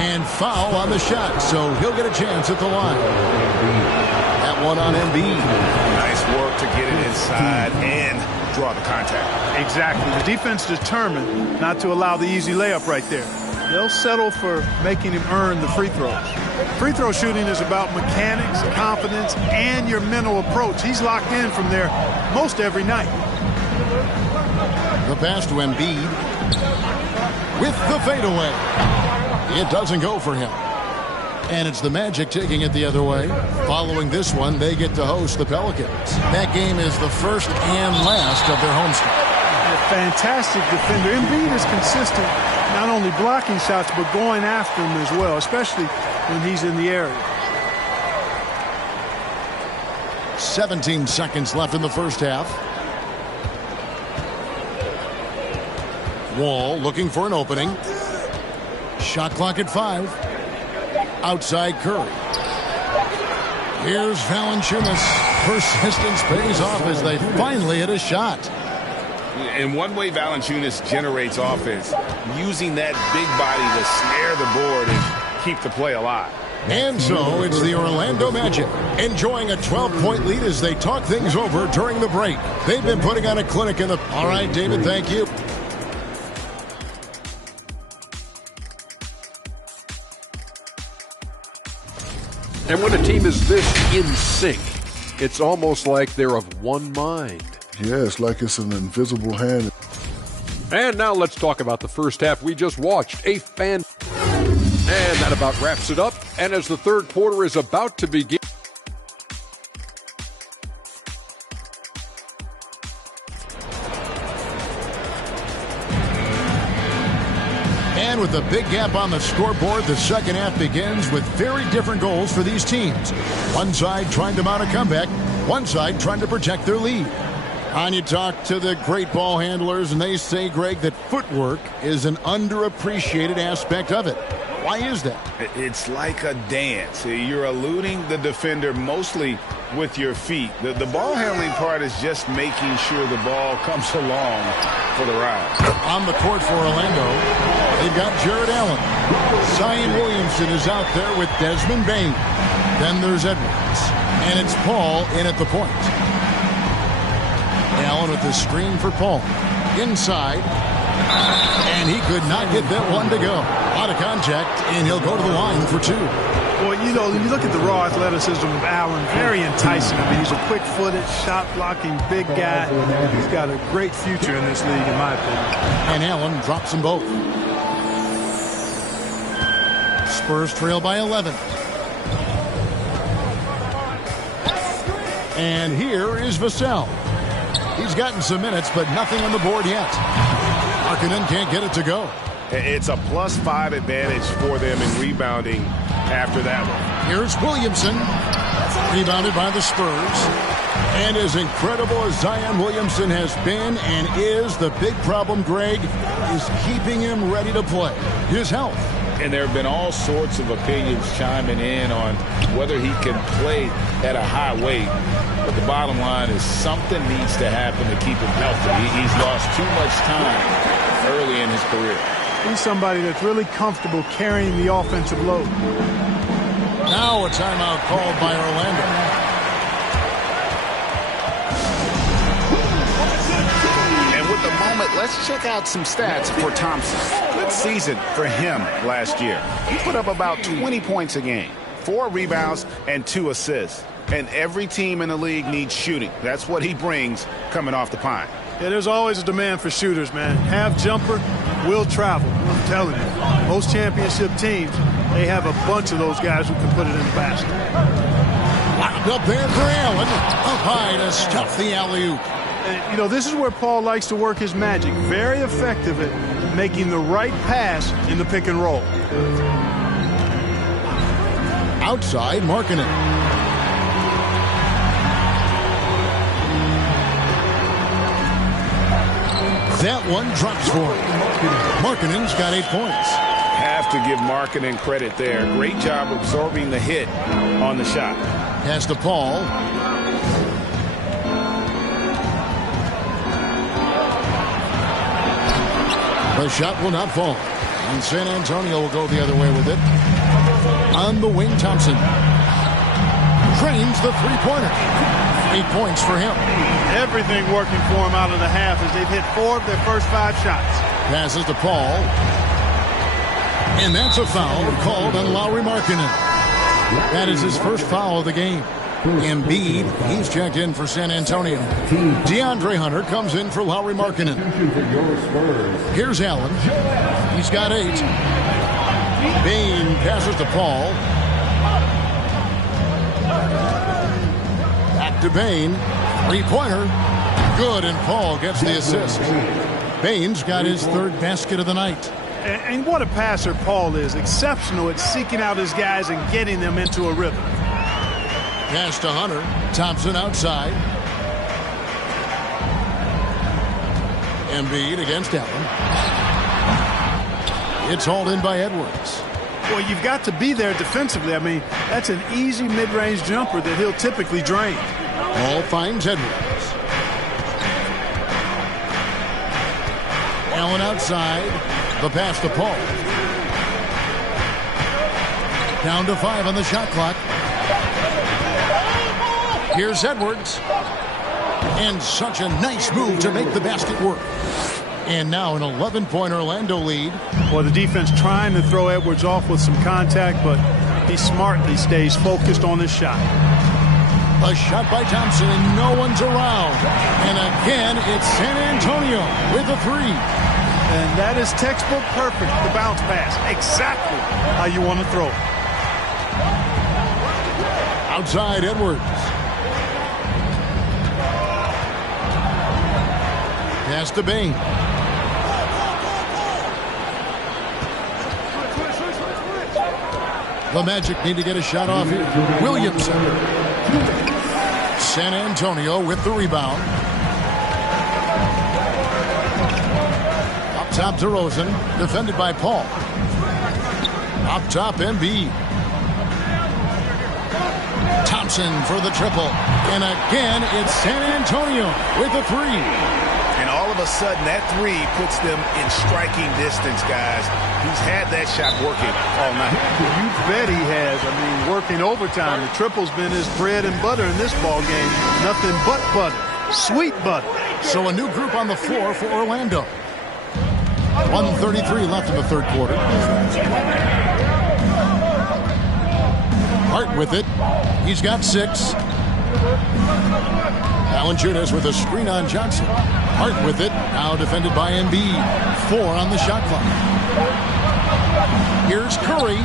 And foul on the shot, so he'll get a chance at the line. That one on Embiid. Nice work to get it inside and draw the contact. Exactly. The defense determined not to allow the easy layup right there. They'll settle for making him earn the free throws. Free throw shooting is about mechanics, confidence, and your mental approach. He's locked in from there most every night. The pass to Embiid with the fadeaway. It doesn't go for him. And it's the Magic taking it the other way. Following this one, they get to host the Pelicans. That game is the first and last of their homestand. A fantastic defender. Embiid is consistent, not only blocking shots, but going after them as well, especially when he's in the area. 17 seconds left in the first half. Wall looking for an opening. Shot clock at 5. Outside Curry. Here's Valanciunas. Persistence pays off as they finally hit a shot. In one way, Valanciunas generates offense, using that big body to snare the board and keep the play alive. And so it's the Orlando Magic enjoying a 12-point lead as they talk things over during the break. They've been putting on a clinic in the... All right, David, thank you. And when a team is this in sync, it's almost like they're of one mind. Yeah, it's like it's an invisible hand. And now let's talk about the first half we just watched. And that about wraps it up. And as the third quarter is about to begin, And with a big gap on the scoreboard, the second half begins with very different goals for these teams. One side trying to mount a comeback, one side trying to protect their lead. And you talk to the great ball handlers, and they say, Greg, that footwork is an underappreciated aspect of it. Why is that? It's like a dance. You're eluding the defender mostly with your feet. The ball handling part is just making sure the ball comes along for the ride. On the court for Orlando, they've got Jared Allen. Zion Williamson is out there with Desmond Bane. Then there's Edwards. And it's Paul in at the point. Allen with the screen for Paul. Inside. And he could not get that one to go. Out of contact, and he'll go to the line for 2. Well, you know, when you look at the raw athleticism of Allen, very enticing. I mean, he's a quick-footed, shot-blocking, big guy. He's got a great future in this league, in my opinion. And Allen drops them both. Spurs trail by 11. And here is Vassell. He's gotten some minutes, but nothing on the board yet. Markkanen can't get it to go. It's a +5 advantage for them in rebounding after that one. Here's Williamson. Rebounded by the Spurs. And as incredible as Zion Williamson has been and is, the big problem, Greg, is keeping him ready to play. His health. And there have been all sorts of opinions chiming in on whether he can play at a high weight. But the bottom line is something needs to happen to keep him healthy. He's lost too much time early in his career. He's somebody that's really comfortable carrying the offensive load. Now a timeout called by Orlando. And with the moment, let's check out some stats for Thompson. Good season for him last year. He put up about 20 points a game, 4 rebounds, and 2 assists. And every team in the league needs shooting. That's what he brings coming off the pine. Yeah, there's always a demand for shooters, man. Have jumper, will travel. I'm telling you. Most championship teams, they have a bunch of those guys who can put it in the basket. Locked up there for Allen. Up high to stuff the alley-oop. And, you know, this is where Paul likes to work his magic. Very effective at making the right pass in the pick and roll. Outside, Markkanen. That one drops for him. Markkanen's got 8 points. Have to give Markkanen credit there. Great job absorbing the hit on the shot. Pass to Paul. The shot will not fall. And San Antonio will go the other way with it. On the wing, Thompson drains the three-pointer. 8 points for him. Everything working for him out of the half as they've hit 4 of their first 5 shots. Passes to Paul. And that's a foul called on Lauri Markkanen. That is his first foul of the game. Embiid, he's checked in for San Antonio. DeAndre Hunter comes in for Lauri Markkanen. Here's Allen. He's got 8. Bane passes to Paul. Back to Bane. Three-pointer. Good, and Paul gets the assist. Bane's got his 3rd basket of the night. And what a passer Paul is. Exceptional at seeking out his guys and getting them into a rhythm. Pass to Hunter. Thompson outside. Embiid against Allen. It's hauled in by Edwards. Well, you've got to be there defensively. I mean, that's an easy mid-range jumper that he'll typically drain. Paul finds Edwards. Allen outside. The pass to Paul. Down to 5 on the shot clock. Here's Edwards. And such a nice move to make the basket work. And now an 11-point Orlando lead. Well, the defense trying to throw Edwards off with some contact, but he smartly stays focused on his shot. A shot by Thompson, and no one's around. And again, it's San Antonio with a 3. And that is textbook perfect, the bounce pass. Exactly how you want to throw it. Outside Edwards. Pass to Bane. The Magic need to get a shot off here. Williamson. San Antonio with the rebound. Up top to Rosen. Defended by Paul. Up top Embiid. Thompson for the triple. And again, it's San Antonio with a 3. And all of a sudden, that 3 puts them in striking distance, guys. He's had that shot working all night. You bet he has. I mean, working overtime. The triple's been his bread and butter in this ball game. Nothing but butter. Sweet butter. So a new group on the floor for Orlando. 1:33 left in the 3rd quarter. Hart with it. He's got 6. Valanciunas with a screen on Johnson. Hart with it. Now defended by Embiid. 4 on the shot clock. Here's Curry.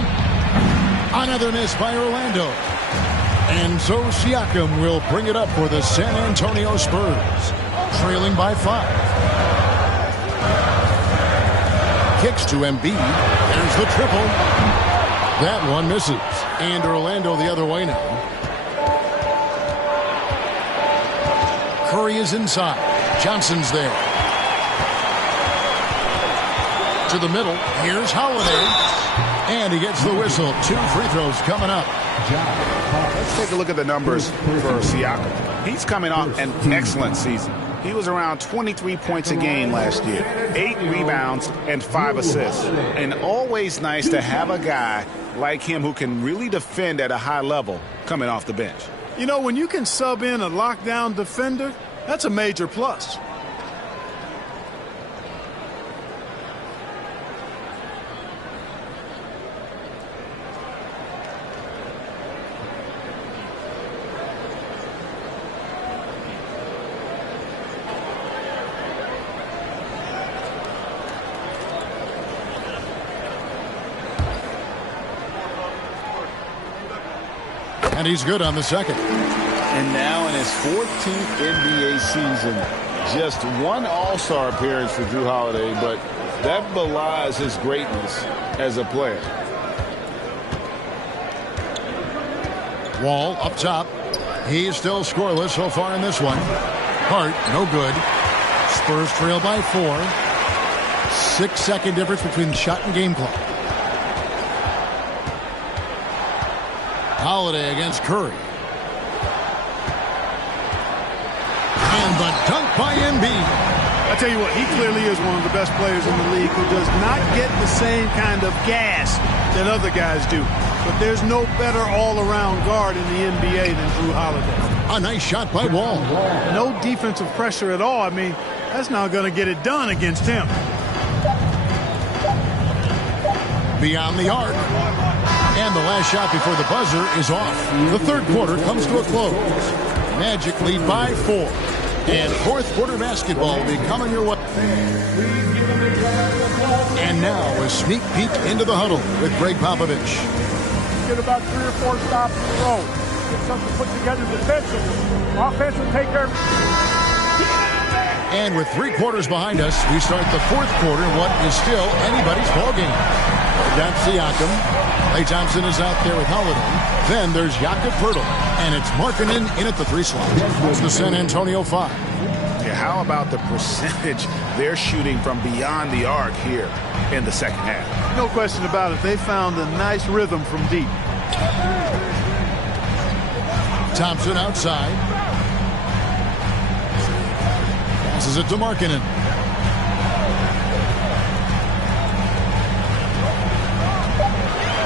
Another miss by Orlando. And so Siakam will bring it up for the San Antonio Spurs. Trailing by 5. Kicks to Embiid. There's the triple. That one misses. And Orlando the other way now. Curry is inside. Johnson's there. To the middle. Here's Holiday. And he gets the whistle. 2 free throws coming up. Let's take a look at the numbers for Siakam. He's coming off an excellent season. He was around 23 points a game last year, 8 rebounds and 5 assists. And always nice to have a guy like him who can really defend at a high level coming off the bench. You know, when you can sub in a lockdown defender, that's a major plus. And he's good on the second. And now in his 14th NBA season, just 1 All-Star appearance for Jrue Holiday, but that belies his greatness as a player. Wall up top. He's still scoreless so far in this one. Hart, no good. Spurs trail by 4. 6-second difference between shot and game clock. Holiday against Curry. And the dunk by Embiid. I tell you what, he clearly is one of the best players in the league who does not get the same kind of gas that other guys do. But there's no better all-around guard in the NBA than Drew Holiday. A nice shot by Wall. No defensive pressure at all. I mean, that's not going to get it done against him. Beyond the arc. And the last shot before the buzzer is off. The third quarter comes to a close. Magic lead by 4. And fourth quarter basketball will be coming your way. And now a sneak peek into the huddle with Greg Popovich. Get about 3 or 4 stops in a row. Get something put together defensively. Offense will take care of it. And with 3 quarters behind us, we start the fourth quarter in what is still anybody's ballgame. We've got Siakam. Klay Thompson is out there with Holiday. Then there's Jakob Poeltl. And it's Markkanen in at the 3 slot. It's the San Antonio 5. Yeah, how about the percentage they're shooting from beyond the arc here in the second half? No question about it. They found a nice rhythm from deep. Thompson outside. Passes it to Markkanen.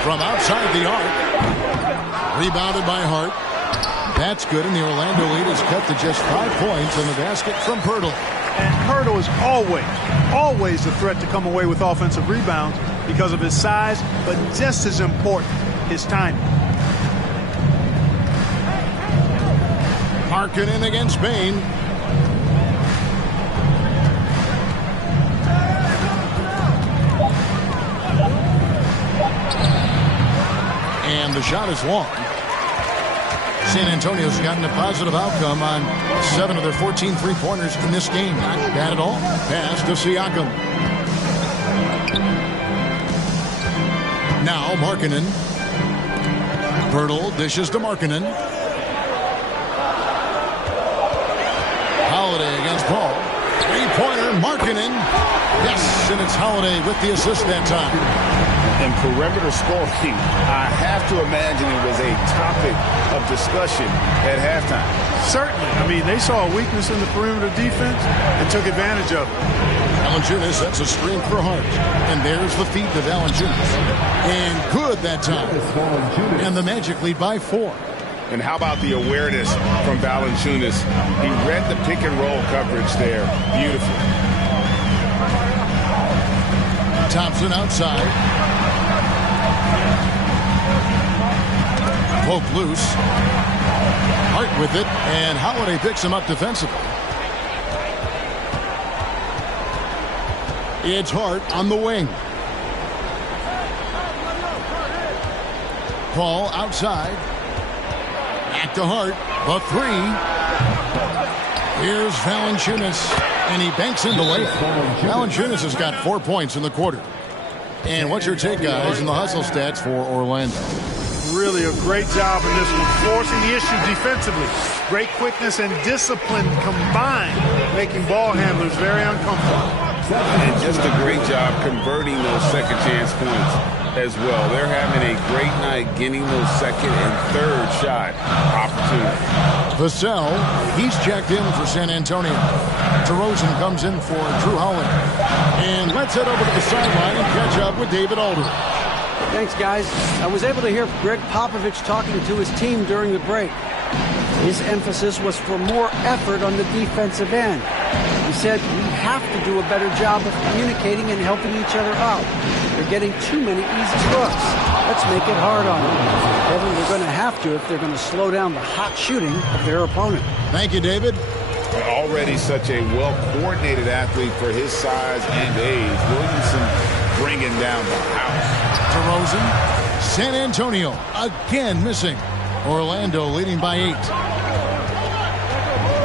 From outside the arc. Rebounded by Hart. That's good, and the Orlando lead is cut to just 5 points on the basket from Poeltl. And Poeltl is always a threat to come away with offensive rebounds because of his size, but just as important, his timing. Markkanen against Bain. And the shot is long. San Antonio's gotten a positive outcome on 7 of their 14 three-pointers in this game. Not bad at all. Pass to Siakam. Now Markkanen. Poeltl dishes to Markkanen. Holiday against Paul. Three-pointer, Markkanen. Yes, and it's Holiday with the assist that time. And perimeter scoring, I have to imagine it was a topic of discussion at halftime. Certainly. I mean, they saw a weakness in the perimeter defense and took advantage of it. Valanciunas, that's a screen for Hart. And there's the feed to Valanciunas. And good that time. And the Magic lead by 4. And how about the awareness from Valanciunas? He read the pick and roll coverage there beautifully. Thompson outside. Poke loose. Hart with it, and Holiday picks him up defensively. It's Hart on the wing. Paul outside. Back to Hart. The 3. Here's Valanciunas, and he banks in the layup. Valanciunas has got 4 points in the quarter. And what's your take, guys, in the hustle stats for Orlando? Really a great job in this one, forcing the issue defensively. Great quickness and discipline combined, making ball handlers very uncomfortable. And just a great job converting those second chance points as well. They're having a great night getting those second and third shot opportunities. Vassell, he's checked in for San Antonio. DeRozan comes in for Drew Holiday. And let's head over to the sideline and catch up with David Aldridge. Thanks, guys. I was able to hear Greg Popovich talking to his team during the break. His emphasis was for more effort on the defensive end. He said we have to do a better job of communicating and helping each other out. They're getting too many easy looks. Let's make it hard on them. Kevin, they're going to have to if they're going to slow down the hot shooting of their opponent. Thank you, David. Already such a well-coordinated athlete for his size and age. Williamson bringing down the house. DeRozan, San Antonio again missing. Orlando leading by 8.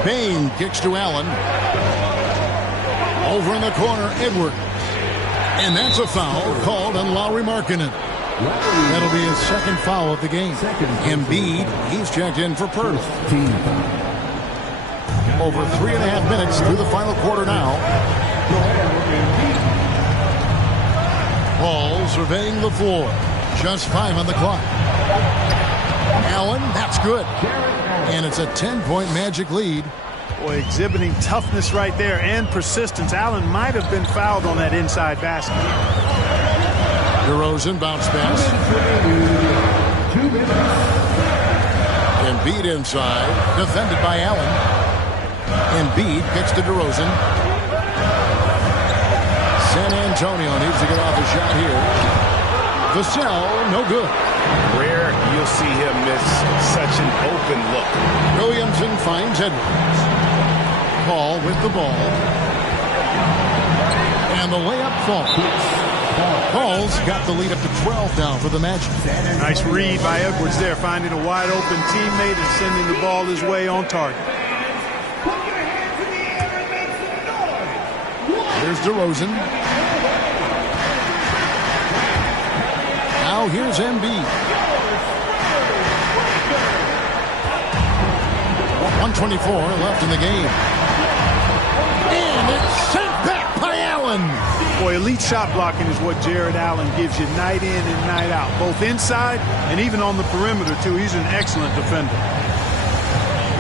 Bain kicks to Allen. Over in the corner, Edwards. And that's a foul called on Lauri Markkanen. That'll be his second foul of the game. Embiid, he's checked in for Poeltl. Over 3.5 minutes through the final quarter now. Paul surveying the floor. Just 5 on the clock. Allen, that's good. And it's a 10-point Magic lead. Boy, exhibiting toughness right there and persistence. Allen might have been fouled on that inside basket. DeRozan bounce pass. Embiid inside, defended by Allen. Embiid kicks to DeRozan. San Antonio needs to get off a shot here. Vassell, no good. Rare you'll see him miss such an open look. Williamson finds Edwards. Paul with the ball. And the layup falls. Paul's got the lead up to 12 now for the Magic. Nice read by Edwards there, finding a wide open teammate and sending the ball his way on target. Here's DeRozan. Now here's Embiid. 1:24 left in the game. And it's sent back by Allen. Boy, elite shot blocking is what Jared Allen gives you night in and night out, both inside and even on the perimeter, too. He's an excellent defender.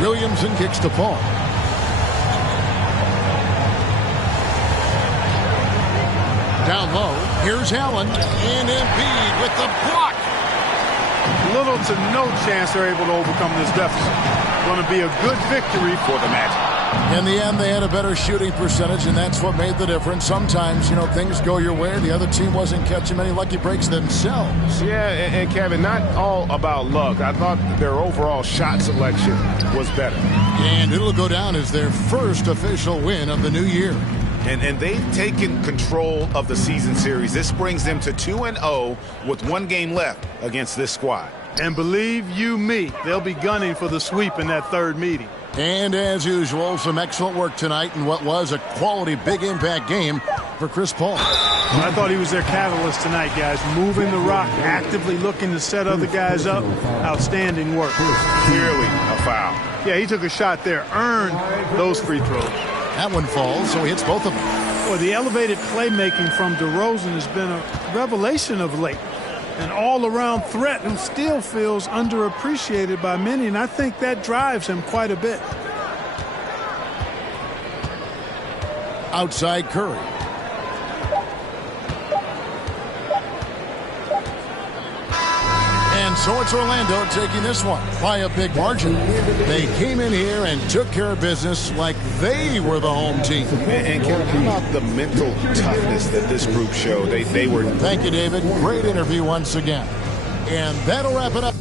Williamson kicks to Paul. Down low, here's Allen, and Embiid with the block. Little to no chance they're able to overcome this deficit. Going to be a good victory for the Magic. In the end, they had a better shooting percentage, and that's what made the difference. Sometimes, things go your way. The other team wasn't catching many lucky breaks themselves. Yeah, and Kevin, not all about luck. I thought their overall shot selection was better. And it'll go down as their first official win of the new year. And they've taken control of the season series. This brings them to 2-0 with one game left against this squad. And believe you me, they'll be gunning for the sweep in that third meeting. And as usual, some excellent work tonight in what was a quality big impact game for Chris Paul. I thought he was their catalyst tonight, guys. Moving the rock, actively looking to set other guys up. Outstanding work. Clearly a foul. Yeah, he took a shot there, earned those free throws. That one falls, so he hits both of them. Well, the elevated playmaking from DeRozan has been a revelation of late. An all-around threat who still feels underappreciated by many, and I think that drives him quite a bit. Outside Curry. And so it's Orlando taking this one by a big margin. They came in here and took care of business like they were the home team. And Kevin, how about the mental toughness that this group showed? They were. Thank you, David. Great interview once again. And that'll wrap it up.